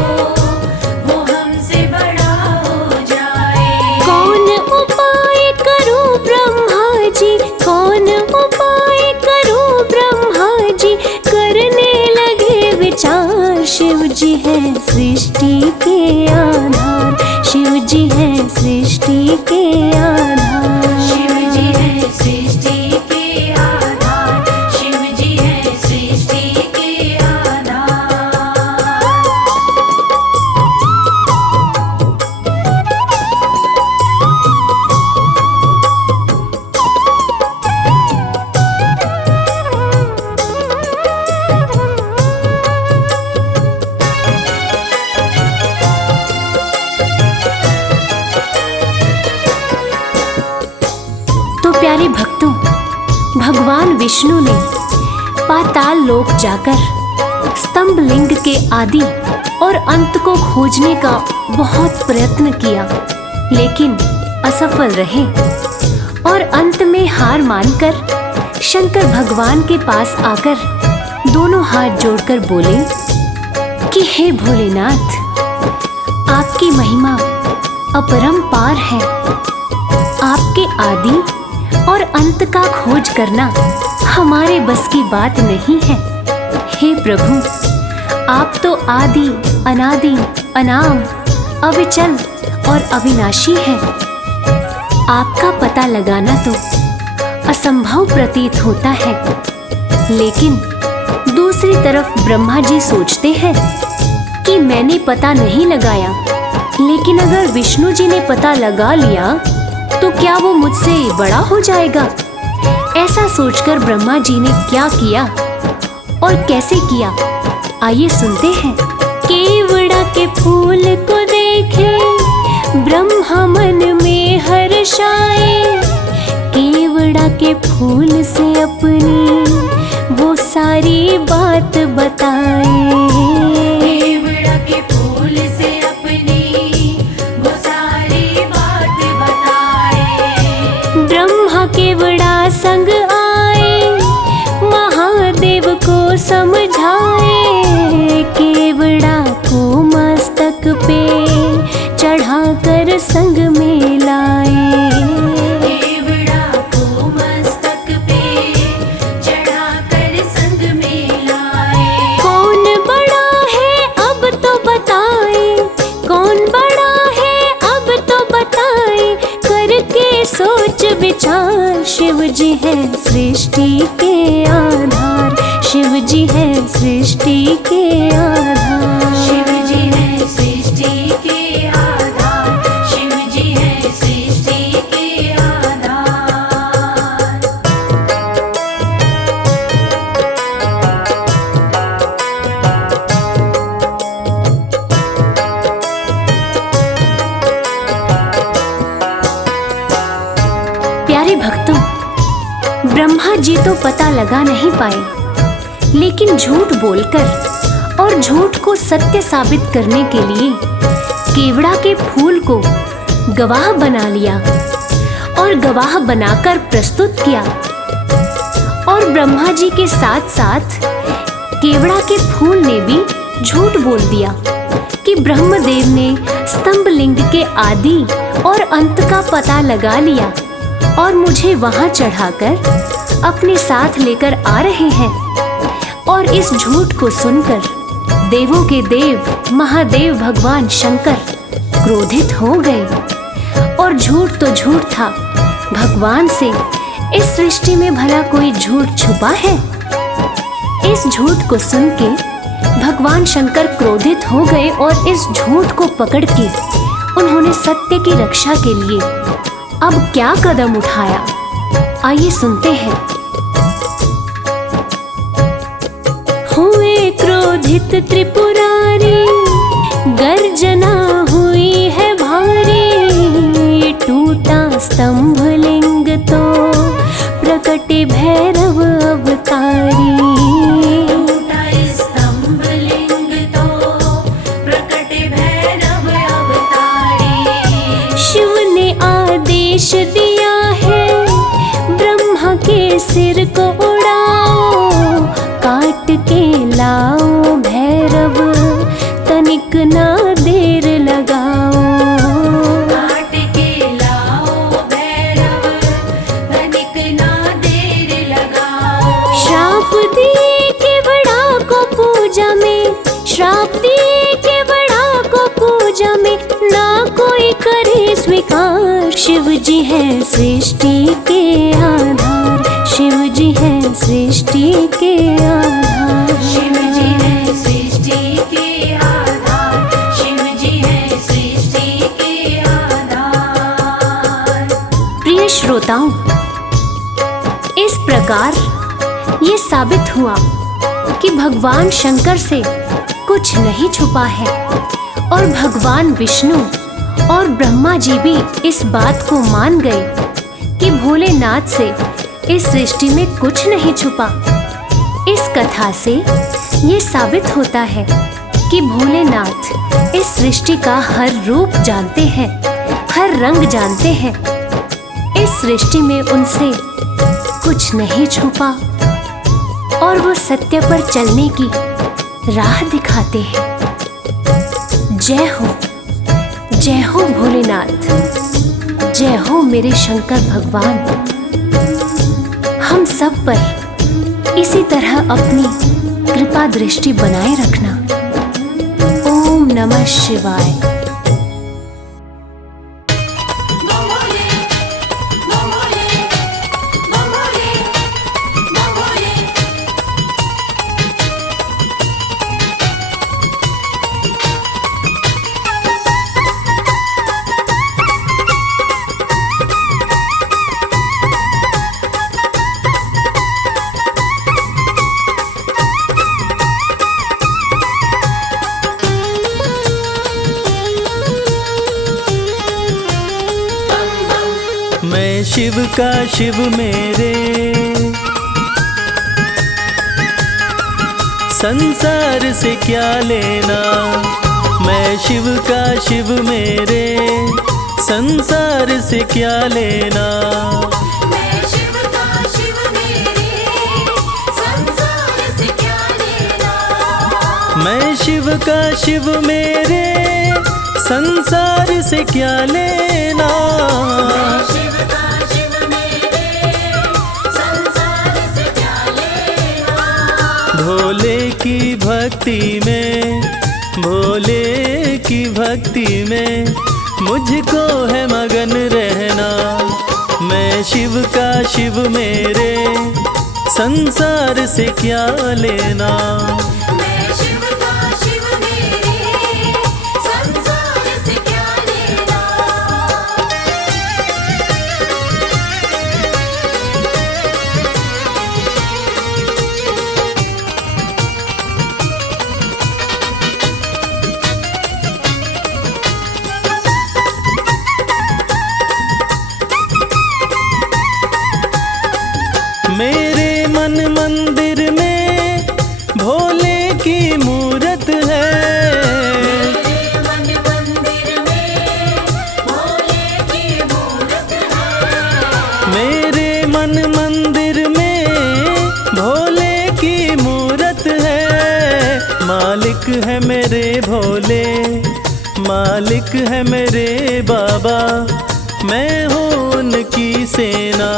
वो हमसे बड़ा हो जाए। कौन उपाय करूं ब्रह्मा जी, कौन उपाय करूं ब्रह्मा जी, करने लगे विचार। शिव जी है सृष्टि के आधार, शिव जी है सृष्टि के आधार। शिव जी है सृष्टि के आधार, शिव जी है सृष्टि के आधार। तो प्यारे भक्तों, भगवान विष्णु ने पाताल लोक जाकर स्तंभ लिंग के आदि और अंत को खोजने का बहुत प्रयत्न किया, लेकिन असफल रहे और अंत में हार मानकर शंकर भगवान के पास आकर दोनों हाथ जोड़कर बोले कि हे भोलेनाथ, आपकी महिमा अपरंपार है। आपके आदि और अंत का खोज करना हमारे बस की बात नहीं है। हे प्रभु, आप तो आदि अनादि अनाम अविचल और अविनाशी हैं। आपका पता लगाना तो असंभव प्रतीत होता है, लेकिन दूसरी तरफ ब्रह्मा जी सोचते हैं कि मैंने पता नहीं लगाया, लेकिन अगर विष्णु जी ने पता लगा लिया तो क्या वो मुझसे बड़ा हो जाएगा। ऐसा सोचकर ब्रह्मा जी ने क्या किया और कैसे किया आइए सुनते हैं। केवड़ा के फूल को देखे ब्रह्मा मन में हर्षाए, केवड़ा के फूल से अपनी वो सारी बात बताए। केवड़ा के फूल से अपनी वो सारी बात बताए। ब्रह्मा केवड़ा संग आए, महादेव को समझाए। केवड़ा को मस्तक पे चढ़ाकर संग में लाए। केवड़ा को मस्तक पे चढ़ाकर संग में लाए। कौन बड़ा है अब तो बताए, कौन बड़ा है अब तो बताए। करके सोच विचार, शिव जी है सृष्टि के आधार, शिव जी है सृष्टि के आधार। शिव जी है सृष्टि के आधार, शिव जी है सृष्टि के आधार। प्यारे भक्तों, ब्रह्मा जी तो पता लगा नहीं पाए, लेकिन झूठ बोलकर और झूठ को सत्य साबित करने के लिए केवड़ा के फूल को गवाह बना लिया और गवाह बनाकर प्रस्तुत किया। और ब्रह्मा जी के साथ साथ केवड़ा के फूल ने भी झूठ बोल दिया कि ब्रह्मदेव ने स्तंभ लिंग के आदि और अंत का पता लगा लिया और मुझे वहां चढ़ाकर अपने साथ लेकर आ रहे हैं। और इस झूठ को सुनकर देवों के देव महादेव भगवान शंकर क्रोधित हो गए। और झूठ तो झूठ था, भगवान से इस सृष्टि में भला कोई झूठ छुपा है? इस झूठ को सुन के भगवान शंकर क्रोधित हो गए और इस झूठ को पकड़ के उन्होंने सत्य की रक्षा के लिए अब क्या कदम उठाया, आइए सुनते हैं। हुए क्रोधित त्रिपुरारी, गर्जना हुई है भारी, टूटा स्तंभ लिंग तो प्रकटे भैरव अवतारी। आदेश दिया है ब्रह्मा के सिर को उड़ाओ, काट के लाओ भैरव तनिक ना देर लगाओ। काट के लाओ भैरव तनिक ना देर लगाओ। श्राप दिए के बड़ा को पूजा में, श्राप दिए के बड़ा को पूजा में, ना कोई करे स्वीकार। शिव जी है सृष्टि के आधार, शिव जी है सृष्टि के आधार। शिव जी है सृष्टि के आधार, शिव जी है सृष्टि के आधार। प्रिय श्रोताओं, इस प्रकार ये साबित हुआ कि भगवान शंकर से कुछ नहीं छुपा है और भगवान विष्णु और ब्रह्मा जी भी इस बात को मान गए कि भोलेनाथ से इस सृष्टि में कुछ नहीं छुपा। इस कथा से ये साबित होता है कि भोलेनाथ इस सृष्टि का हर रूप जानते हैं, हर रंग जानते हैं। इस सृष्टि में उनसे कुछ नहीं छुपा और वो सत्य पर चलने की राह दिखाते हैं। जय हो, जय हो भोलेनाथ, जय हो मेरे शंकर भगवान। हम सब पर इसी तरह अपनी कृपा दृष्टि बनाए रखना। ओम नमः शिवाय। मैं शिव का शिव मेरे, संसार से क्या लेना। मैं शिव का शिव मेरे, संसार से क्या लेना। मैं शिव का शिव मेरे, संसार से क्या लेना। मैं शिव का शिव मेरे, संसार से क्या लेना। भोले की भक्ति में, भोले की भक्ति में मुझको है मगन रहना। मैं शिव का शिव मेरे, संसार से क्या लेना। मैं शिव का शिव मेरे, संसार से क्या लेना। मेरे मन मंदिर में भोले भोले, मालिक है मेरे बाबा, मैं हूँ उनकी सेना।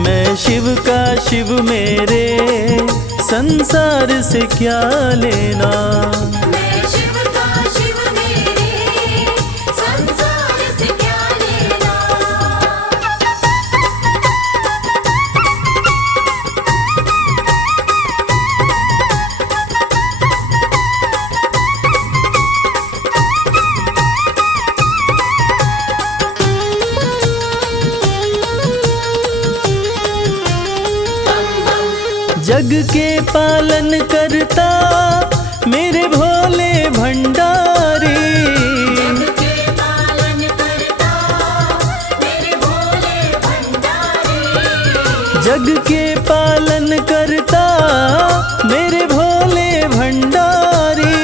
मैं शिव का शिव मेरे, संसार से क्या लेना। मैं शिव का शिव मेरे, संसार से क्या लेना। जग के पालन करता मेरे भोले भंडारी, जग के पालन करता मेरे भोले भंडारी। जग के पालन करता मेरे भोले भंडारी।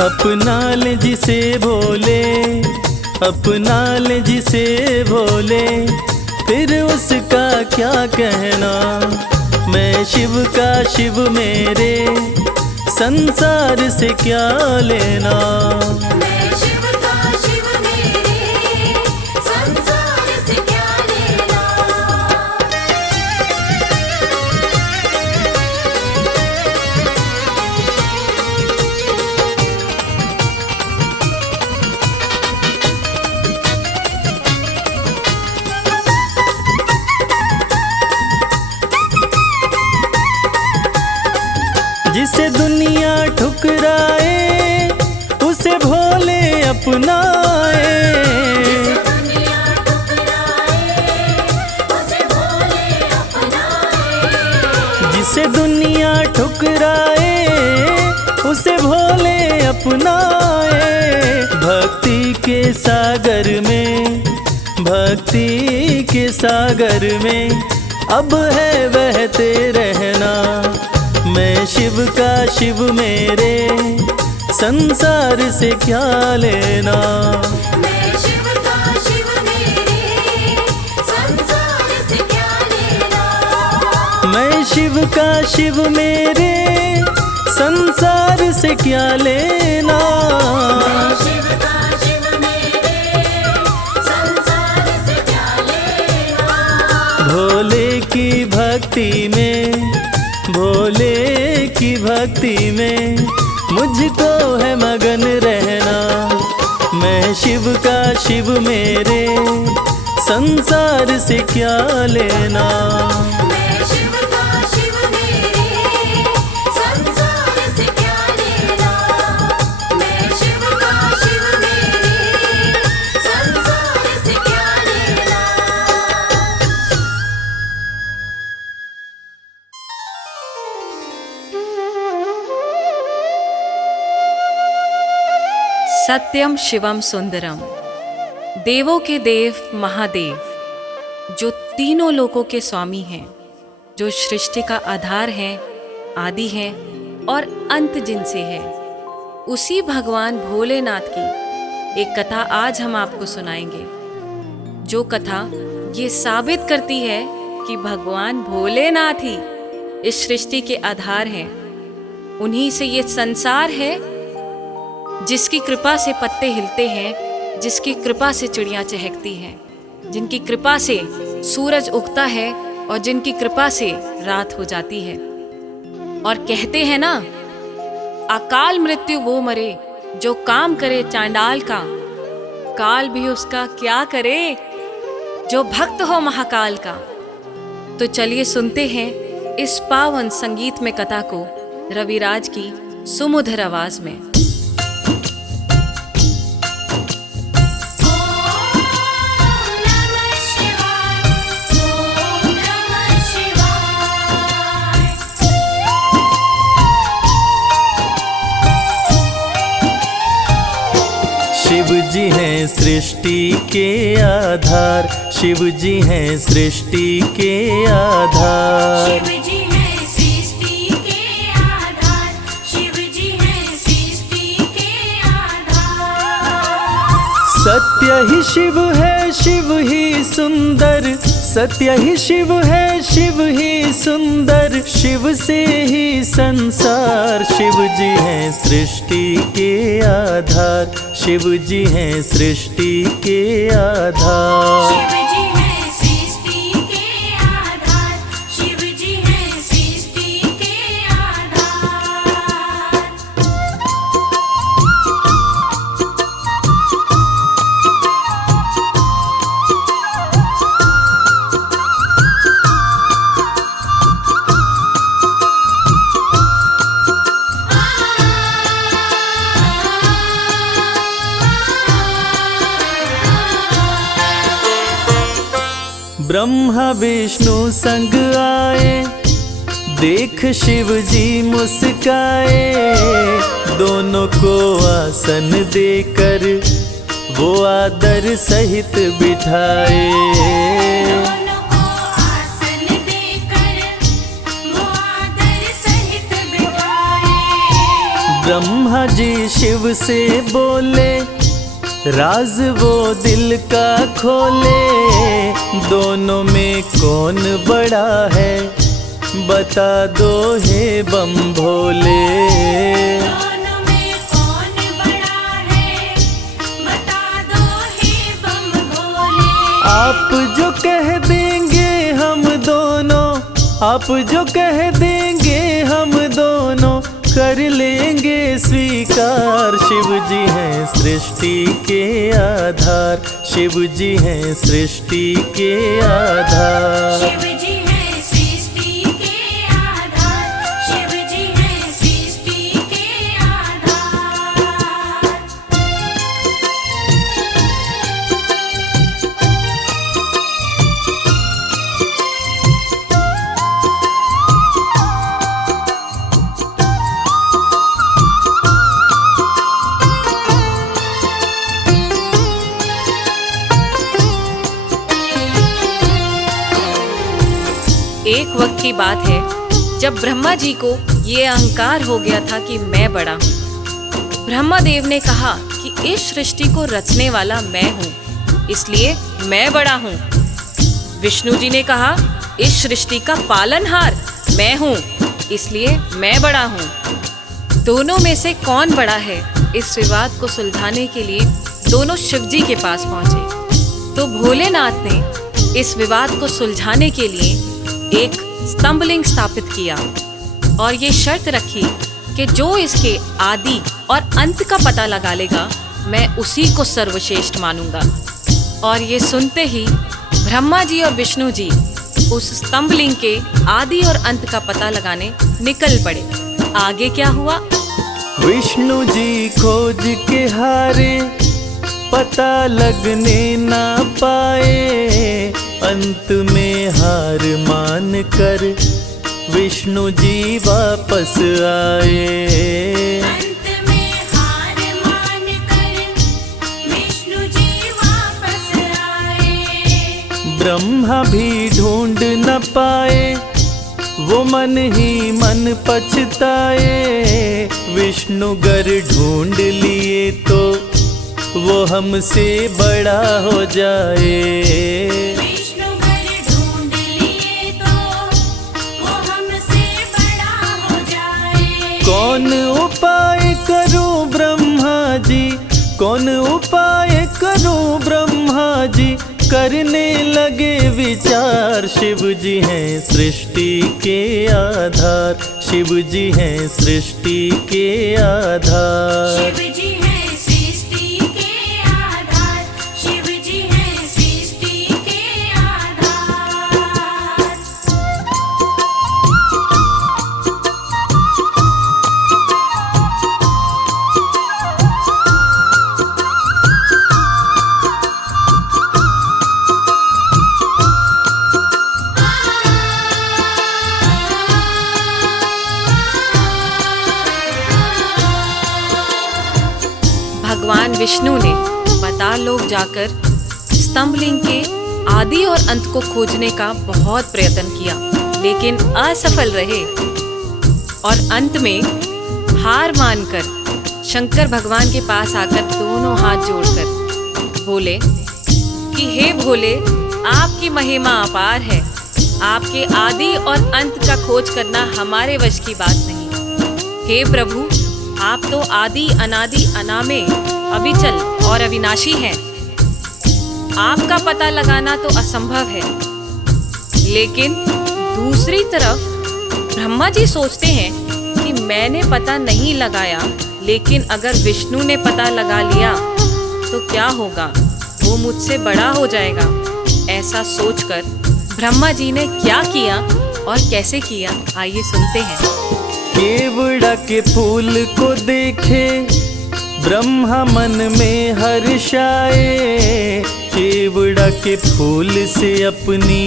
अपना ले जिसे भोले, अपना ले जिसे भोले, फिर उसका क्या कहना। मैं शिव का शिव मेरे, संसार से क्या लेना। मैं शिव का शिव मेरे, संसार से क्या लेना। जिसे दुनिया ठुकराए उसे भोले अपनाए। दुनिया ठुकराए उसे भोले अपनाए। जिसे दुनिया ठुकराए उसे भोले अपनाए। भक्ति के सागर में, भक्ति के सागर में अब है बहते रहना। मैं शिव का शिव मेरे, संसार से क्या लेना। मैं शिव का शिव मेरे, संसार से क्या लेना। मैं शिव का शिव मेरे, संसार से क्या लेना। मैं शिव का शिव मेरे, संसार से क्या लेना। भोले की भक्ति में, भोले की भक्ति में मुझको है मगन रहना। मैं शिव का शिव मेरे, संसार से क्या लेना। मैं शिव का शिव मेरे, संसार से क्या लेना। मैं शिव का शिव मेरे, संसार से क्या लेना। सत्यम शिवम सुंदरम, देवों के देव महादेव, जो तीनों लोकों के स्वामी हैं, जो सृष्टि का आधार हैं, आदि हैं और अंत जिनसे है, उसी भगवान भोलेनाथ की एक कथा आज हम आपको सुनाएंगे। जो कथा ये साबित करती है कि भगवान भोलेनाथ ही इस सृष्टि के आधार हैं। उन्हीं से ये संसार है, जिसकी कृपा से पत्ते हिलते हैं, जिसकी कृपा से चिड़ियाँ चहकती हैं, जिनकी कृपा से सूरज उगता है और जिनकी कृपा से रात हो जाती है। और कहते हैं ना, अकाल मृत्यु वो मरे जो काम करे चांडाल का, काल भी उसका क्या करे जो भक्त हो महाकाल का। तो चलिए सुनते हैं इस पावन संगीत में कथा को रविराज की सुमधुर आवाज में। शिव जी हैं सृष्टि के आधार, शिव जी हैं सृष्टि के आधार। शिव जी हैं सृष्टि के आधार, शिव जी हैं सृष्टि के आधार। सत्य ही शिव है, शिव ही सुंदर, सत्य ही शिव है, शिव ही सुंदर, शिव से ही संसार। शिव जी हैं सृष्टि के आधार, शिव जी हैं सृष्टि के आधार। शिव जी हैं सृष्टि के आधार, शिव जी हैं सृष्टि के आधार। ब्रह्मा विष्णु संग आए, देख शिव जी मुस्काए। दोनों को आसन देकर वो आदर सहित बिठाए। दोनों को आसन देकर वो आदर सहित बिठाए। ब्रह्मा जी शिव से बोले, राज वो दिल का खोले। दोनों में कौन बड़ा है, बता दो हे बम भोले। दोनों में कौन बड़ा है, बता दो हे बम भोले। आप जो कह देंगे हम दोनों, आप जो कह देंगे हम दोनों, कर लेंगे स्वीकार। शिव जी हैं सृष्टि के आधार, शिव जी हैं सृष्टि के आधार। शिव जी हैं सृष्टि के आधार, शिव जी हैं सृष्टि के आधार। एक वक्त की बात है जब ब्रह्मा जी को ये अहंकार हो गया था कि मैं बड़ा हूँ। ब्रह्मा देव ने कहा कि इस सृष्टि को रचने वाला मैं हूँ, इसलिए मैं बड़ा हूँ। विष्णु जी ने कहा इस सृष्टि का पालनहार मैं हूँ, इसलिए मैं बड़ा हूँ। दोनों में से कौन बड़ा है, इस विवाद को सुलझाने के लिए दोनों शिव जी के पास पहुंचे। तो भोलेनाथ ने इस विवाद को सुलझाने के लिए एक स्तंभलिंग स्थापित किया और ये शर्त रखी कि जो इसके आदि और अंत का पता लगा लेगा, मैं उसी को सर्वश्रेष्ठ मानूंगा। और ये सुनते ही ब्रह्मा जी और विष्णु जी उस स्तंभलिंग के आदि और अंत का पता लगाने निकल पड़े। आगे क्या हुआ? विष्णु जी खोज के हारे, पता लगने ना पाए। अंत में हार मान कर विष्णु जी वापस आए। अंत में हार मान कर विष्णु जी वापस आए। ब्रह्मा भी ढूंढ न पाए, वो मन ही मन पछताए। विष्णु गर ढूंढ लिए तो वो हमसे बड़ा हो जाए। विष्णु गर ढूंढ लिए तो वो हमसे बड़ा हो जाए। कौन उपाय करूं ब्रह्मा जी, कौन उपाय करूं ब्रह्मा जी, करने लगे विचार। शिव जी हैं सृष्टि के आधार, शिव जी हैं सृष्टि के आधार। शिव जी हैं सृष्टि के आधार, शिव जी हैं सृष्टि के आधार। भगवान विष्णु ने पाताल लोक जाकर स्तंभलिंग के आदि और अंत को खोजने का बहुत प्रयत्न किया, लेकिन असफल रहे। और अंत में हार मानकर शंकर भगवान के पास आकर दोनों हाथ जोड़कर बोले कि हे भोले, आपकी महिमा अपार है। आपके आदि और अंत का खोज करना हमारे वश की बात नहीं। हे प्रभु, आप तो आदि अनादि अनामे, अविचल और अविनाशी हैं। आपका पता लगाना तो असंभव है। लेकिन दूसरी तरफ ब्रह्मा जी सोचते हैं कि मैंने पता नहीं लगाया, लेकिन अगर विष्णु ने पता लगा लिया तो क्या होगा, वो मुझसे बड़ा हो जाएगा। ऐसा सोचकर ब्रह्मा जी ने क्या किया और कैसे किया, आइए सुनते हैं। केवड़ा के फूल को देखे ब्रह्मा मन में हर्षाए। केवड़ा के फूल से अपनी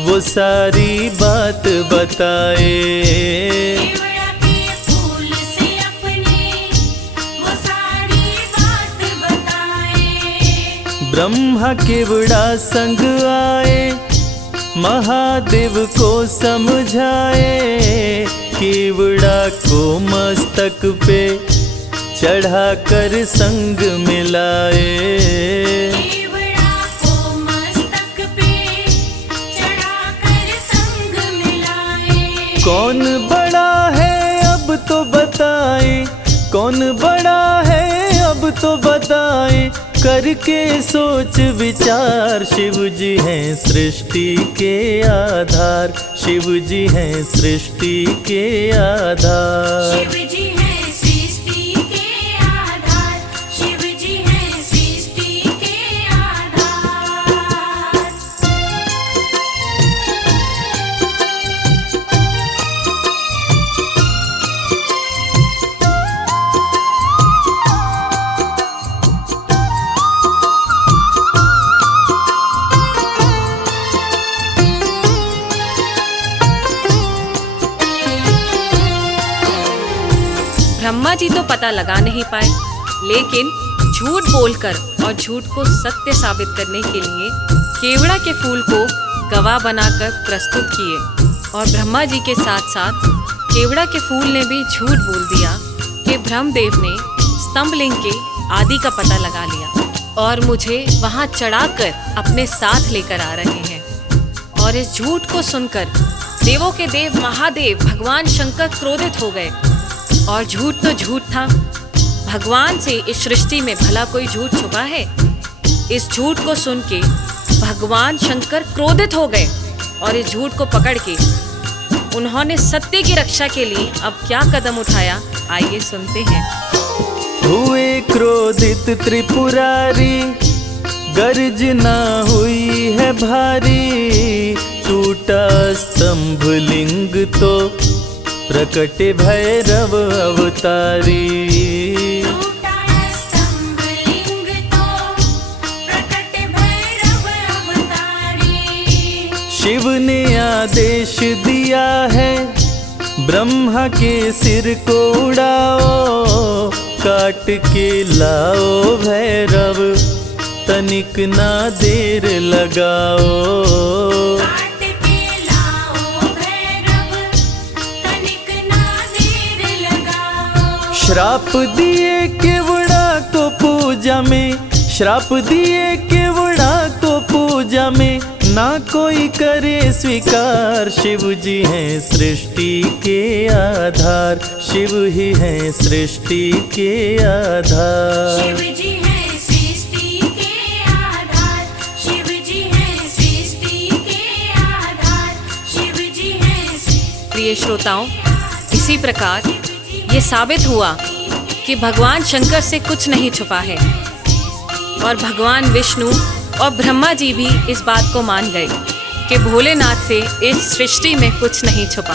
वो सारी बात बताए। केवड़ा के फूल से अपनी वो सारी बात बताए। ब्रह्मा केवड़ा संग आए, महादेव को समझाए। केवड़ा को मस्तक पे चढ़ाकर संग मिलाए। केवड़ा को मस्तक पे चढ़ाकर संग मिलाए। कौन बड़ा है अब तो बताए, कौन बड़ा है अब तो बताए। करके सोच विचार, शिव जी हैं सृष्टि के आधार। शिव जी हैं सृष्टि के आधार। शिव जी है सृष्टि के आधार। शिव जी है सृष्टि के आधार। ब्रह्मा जी तो पता लगा नहीं पाए, लेकिन झूठ बोलकर और झूठ को सत्य साबित करने के लिए केवड़ा के फूल को गवाह बनाकर प्रस्तुत किए। और ब्रह्मा जी के साथ साथ केवड़ा के फूल ने भी झूठ बोल दिया कि ब्रह्मदेव ने स्तंभलिंग के आदि का पता लगा लिया और मुझे वहां चढ़ाकर अपने साथ लेकर आ रहे हैं। और इस झूठ को सुनकर देवों के देव महादेव भगवान शंकर क्रोधित हो गए। और झूठ तो झूठ था, भगवान से इस सृष्टि में भला कोई झूठ छुपा है। इस झूठ को सुन के भगवान शंकर क्रोधित हो गए और इस झूठ को पकड़ के उन्होंने सत्य की रक्षा के लिए अब क्या कदम उठाया, आइए सुनते हैं। हुए क्रोधित त्रिपुरारी, गर्जना हुई है भारी। टूटा स्तंभ लिंग तो प्रकटे भैरव अवतारी। टूटा स्तंभ लिंग तो प्रकट भैरव अवतारी। शिव ने आदेश दिया है, ब्रह्मा के सिर को उड़ाओ। काट के लाओ भैरव, तनिक ना देर लगाओ। काट के लाओ भैरव, तनिक ना देर लगाओ। श्राप दिए केवड़ा को पूजा में, श्राप दिए केवड़ा को पूजा में। ना कोई करे स्वीकार, शिव जी हैं सृष्टि के आधार। शिव ही हैं सृष्टि के आधार। शिव जी है सृष्टि के आधार। शिव जी है सृष्टि के आधार। शिव जी है प्रिय श्रोताओं, इसी प्रकार ये साबित हुआ कि भगवान शंकर से कुछ नहीं छुपा है और भगवान विष्णु और ब्रह्मा जी भी इस बात को मान गए कि भोलेनाथ से इस सृष्टि में कुछ नहीं छुपा।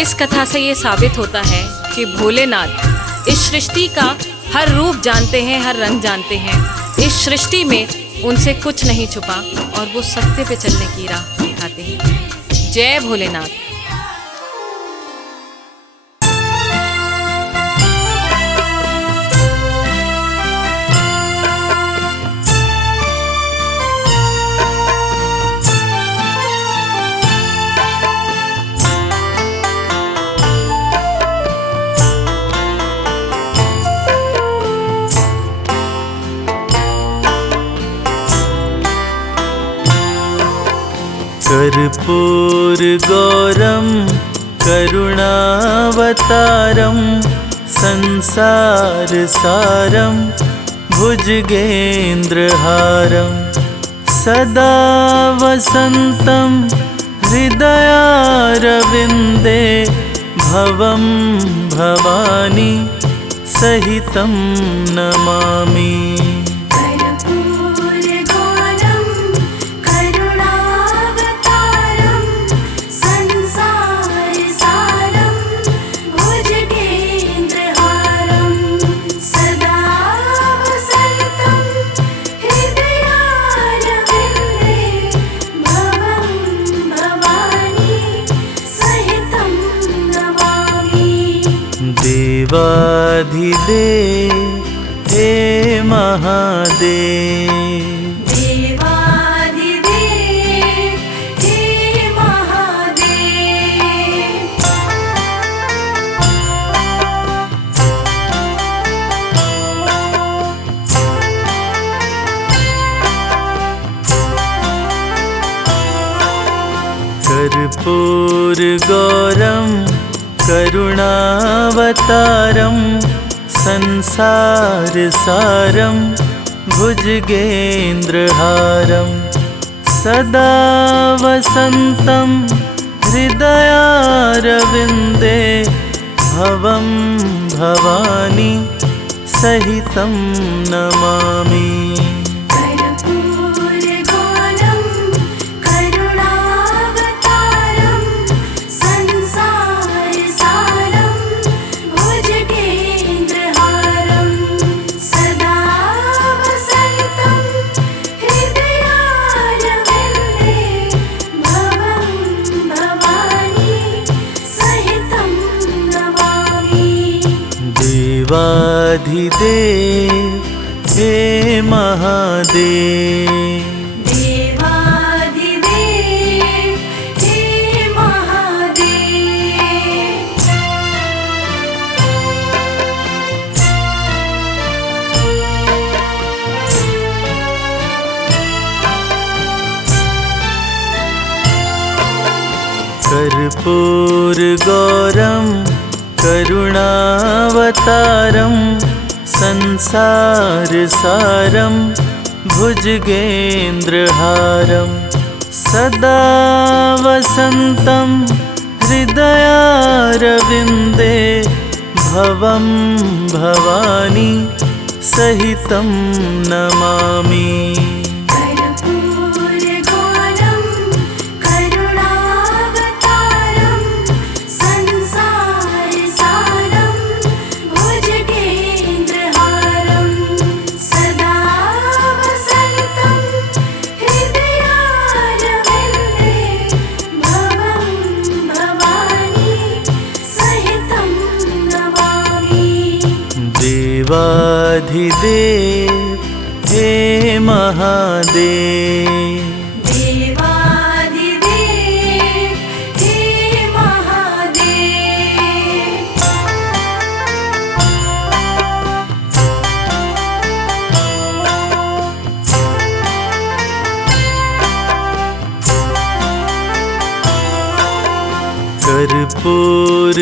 इस कथा से ये साबित होता है कि भोलेनाथ इस सृष्टि का हर रूप जानते हैं, हर रंग जानते हैं। इस सृष्टि में उनसे कुछ नहीं छुपा और वो सत्य पे चलने की राह दिखाते हैं। जय भोलेनाथ। कर्पूरगौरं करुणावतारं संसारसारं भुजगेन्द्रहारं सदा वसन्तं हृदयारविन्दे भवं भवानी सहितं नमामि। कर्पूरगौरं करुणावतारं संसारसारं भुजगेन्द्रहारं सदा वसन्तं हृदयारविन्दे भवं भवानी सहितं नमामि। देवाधिदेव हे महादेव, देवाधिदेव हे महादेव। कर्पूरगौरं करुणावतारं संसारसारं भुजगेन्द्रहारं सदा वसन्तं हृदयारविन्दे भवं भवानी सहितं नमामि। कर्पूरगौरं करुणावतारं संसारसारं भुजगेन्द्रहारं सदा वसन्तं हृदयारविन्दे भवं भवानी सहितं नमामि। देवाधिदेव हे महादेव, देवाधिदेव हे महादेव। कर्पूरगौरं करुणावतारं संसारसारं भुजगेन्द्रहारं सदा वसन्तं हृदयारविन्दे भवं भवानी सहितं नमामि। कर्पूरगौरं करुणावतारं संसारसारं भुजगेन्द्रहारं सदा वसन्तं हृदयारविन्दे भवं भवानी सहितं नमामि। देवाधिदेव हे महादेव, देवाधिदेव हे महादेव।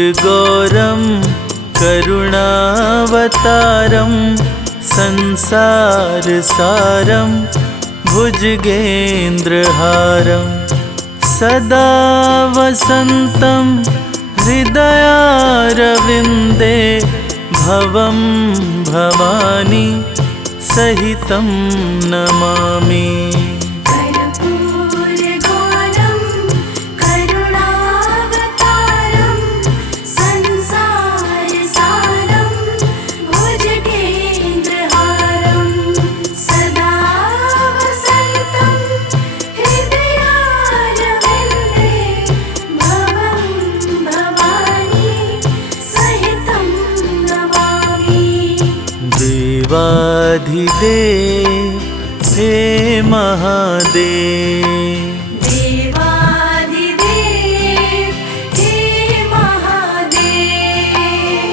कर्पूरगौरं करुणावतारं संसारसारं भुजगेन्द्रहारं सदा वसन्तं हृदयारविन्दे भवं भवानी सहितं नमामि। कर्पूरगौरं करुणावतारं संसारसारं भुजगेन्द्रहारं सदा वसन्तं हृदयारविन्दे भवं भवानी सहितं नमामि। देवाधिदेव हे महादेव, देवाधिदेव हे महादेव।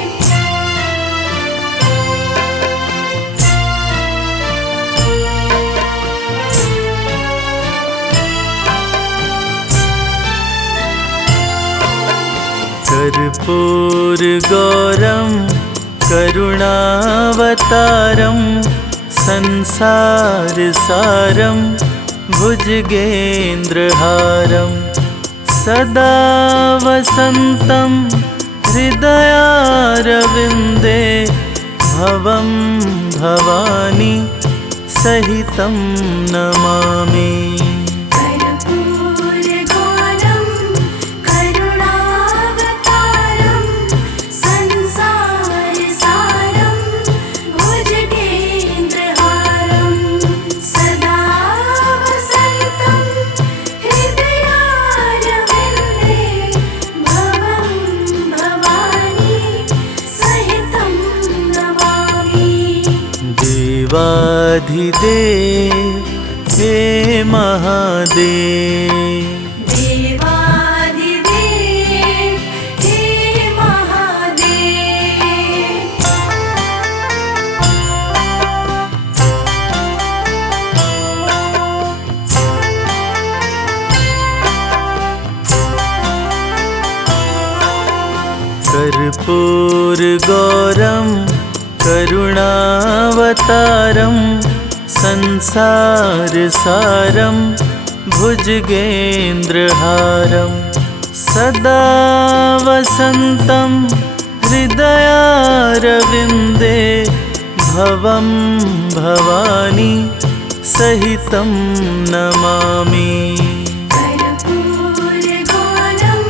कर्पूरगौरं करुणावतारं संसारसारं भुजगेन्द्रहारं सदा वसन्तं हृदयारविन्दे भवं भवानी सहितं नमामि। कर्पूरगौरं करुणावतारं संसारसारं भुजगेन्द्रहारं सदा वसन्तं हृदयारविन्दे भवं भवानी सहितं नमामि। देवाधिदेव हे महादेव, देवाधिदेव हे महादेव। कर्पूरगौरं करुणावतारं संसारसारं भुजगेन्द्रहारं सदा वसन्तं हृदयारविन्दे भवं भवानी सहितं नमामि। कर्पूरगौरं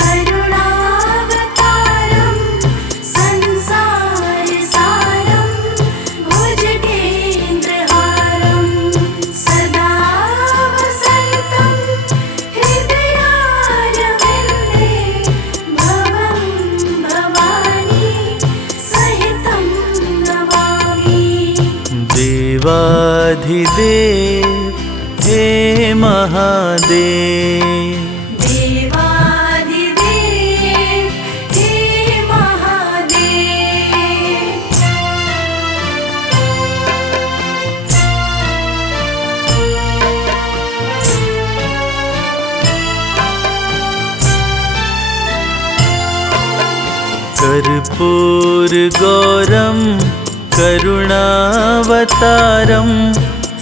करुणावतारं संसारसारं भुजगेन्द्रहारं सदा वसन्तं हृदयारविन्दे भवं भवानी सहितं नमामि। देवाधिदेव हे महादेव, देवाधिदेव हे महादेव। कर्पूरगौरं करुणावतारं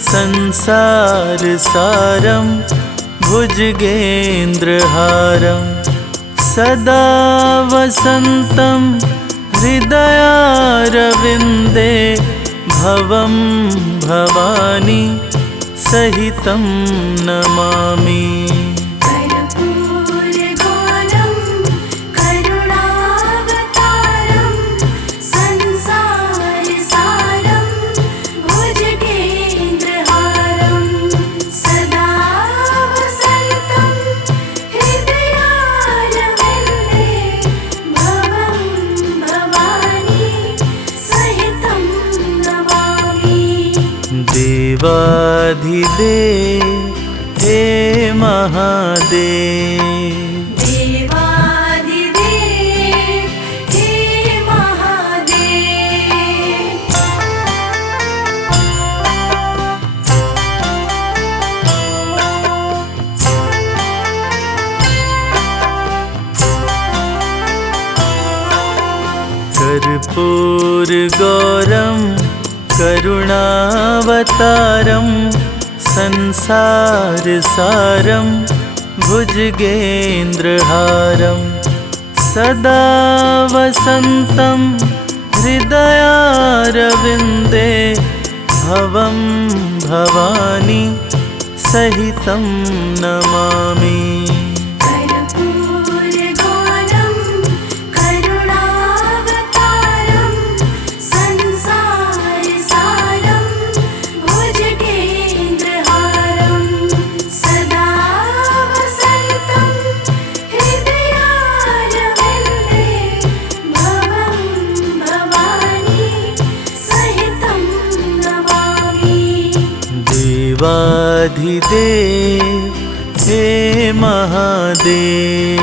संसारसारं भुजगेन्द्रहारं सदा वसन्तं हृदयारविन्दे भवं भवानी सहितं नमामि। कर्पूरगौरं करुणावतारं संसारसारं भुजगेन्द्रहारं सदा वसन्तं हृदयारविन्दे भवं भवानी सहितं नमामि। देवाधिदेव हे महादेव, देवाधिदेव हे महादेव। कर्पूरगौरं करुणावतारं संसारसारं भुजगेन्द्रहारं सदा वसन्तं हृदयारविन्दे भवं भवानी सहितं नमामि। कर्पूरगौरं करुणावतारं संसारसारं भुजगेन्द्रहारं सदा वसन्तं हृदयारविन्दे भवं भवानी सहितं नमामि। देवाधिदेव हे महादेव,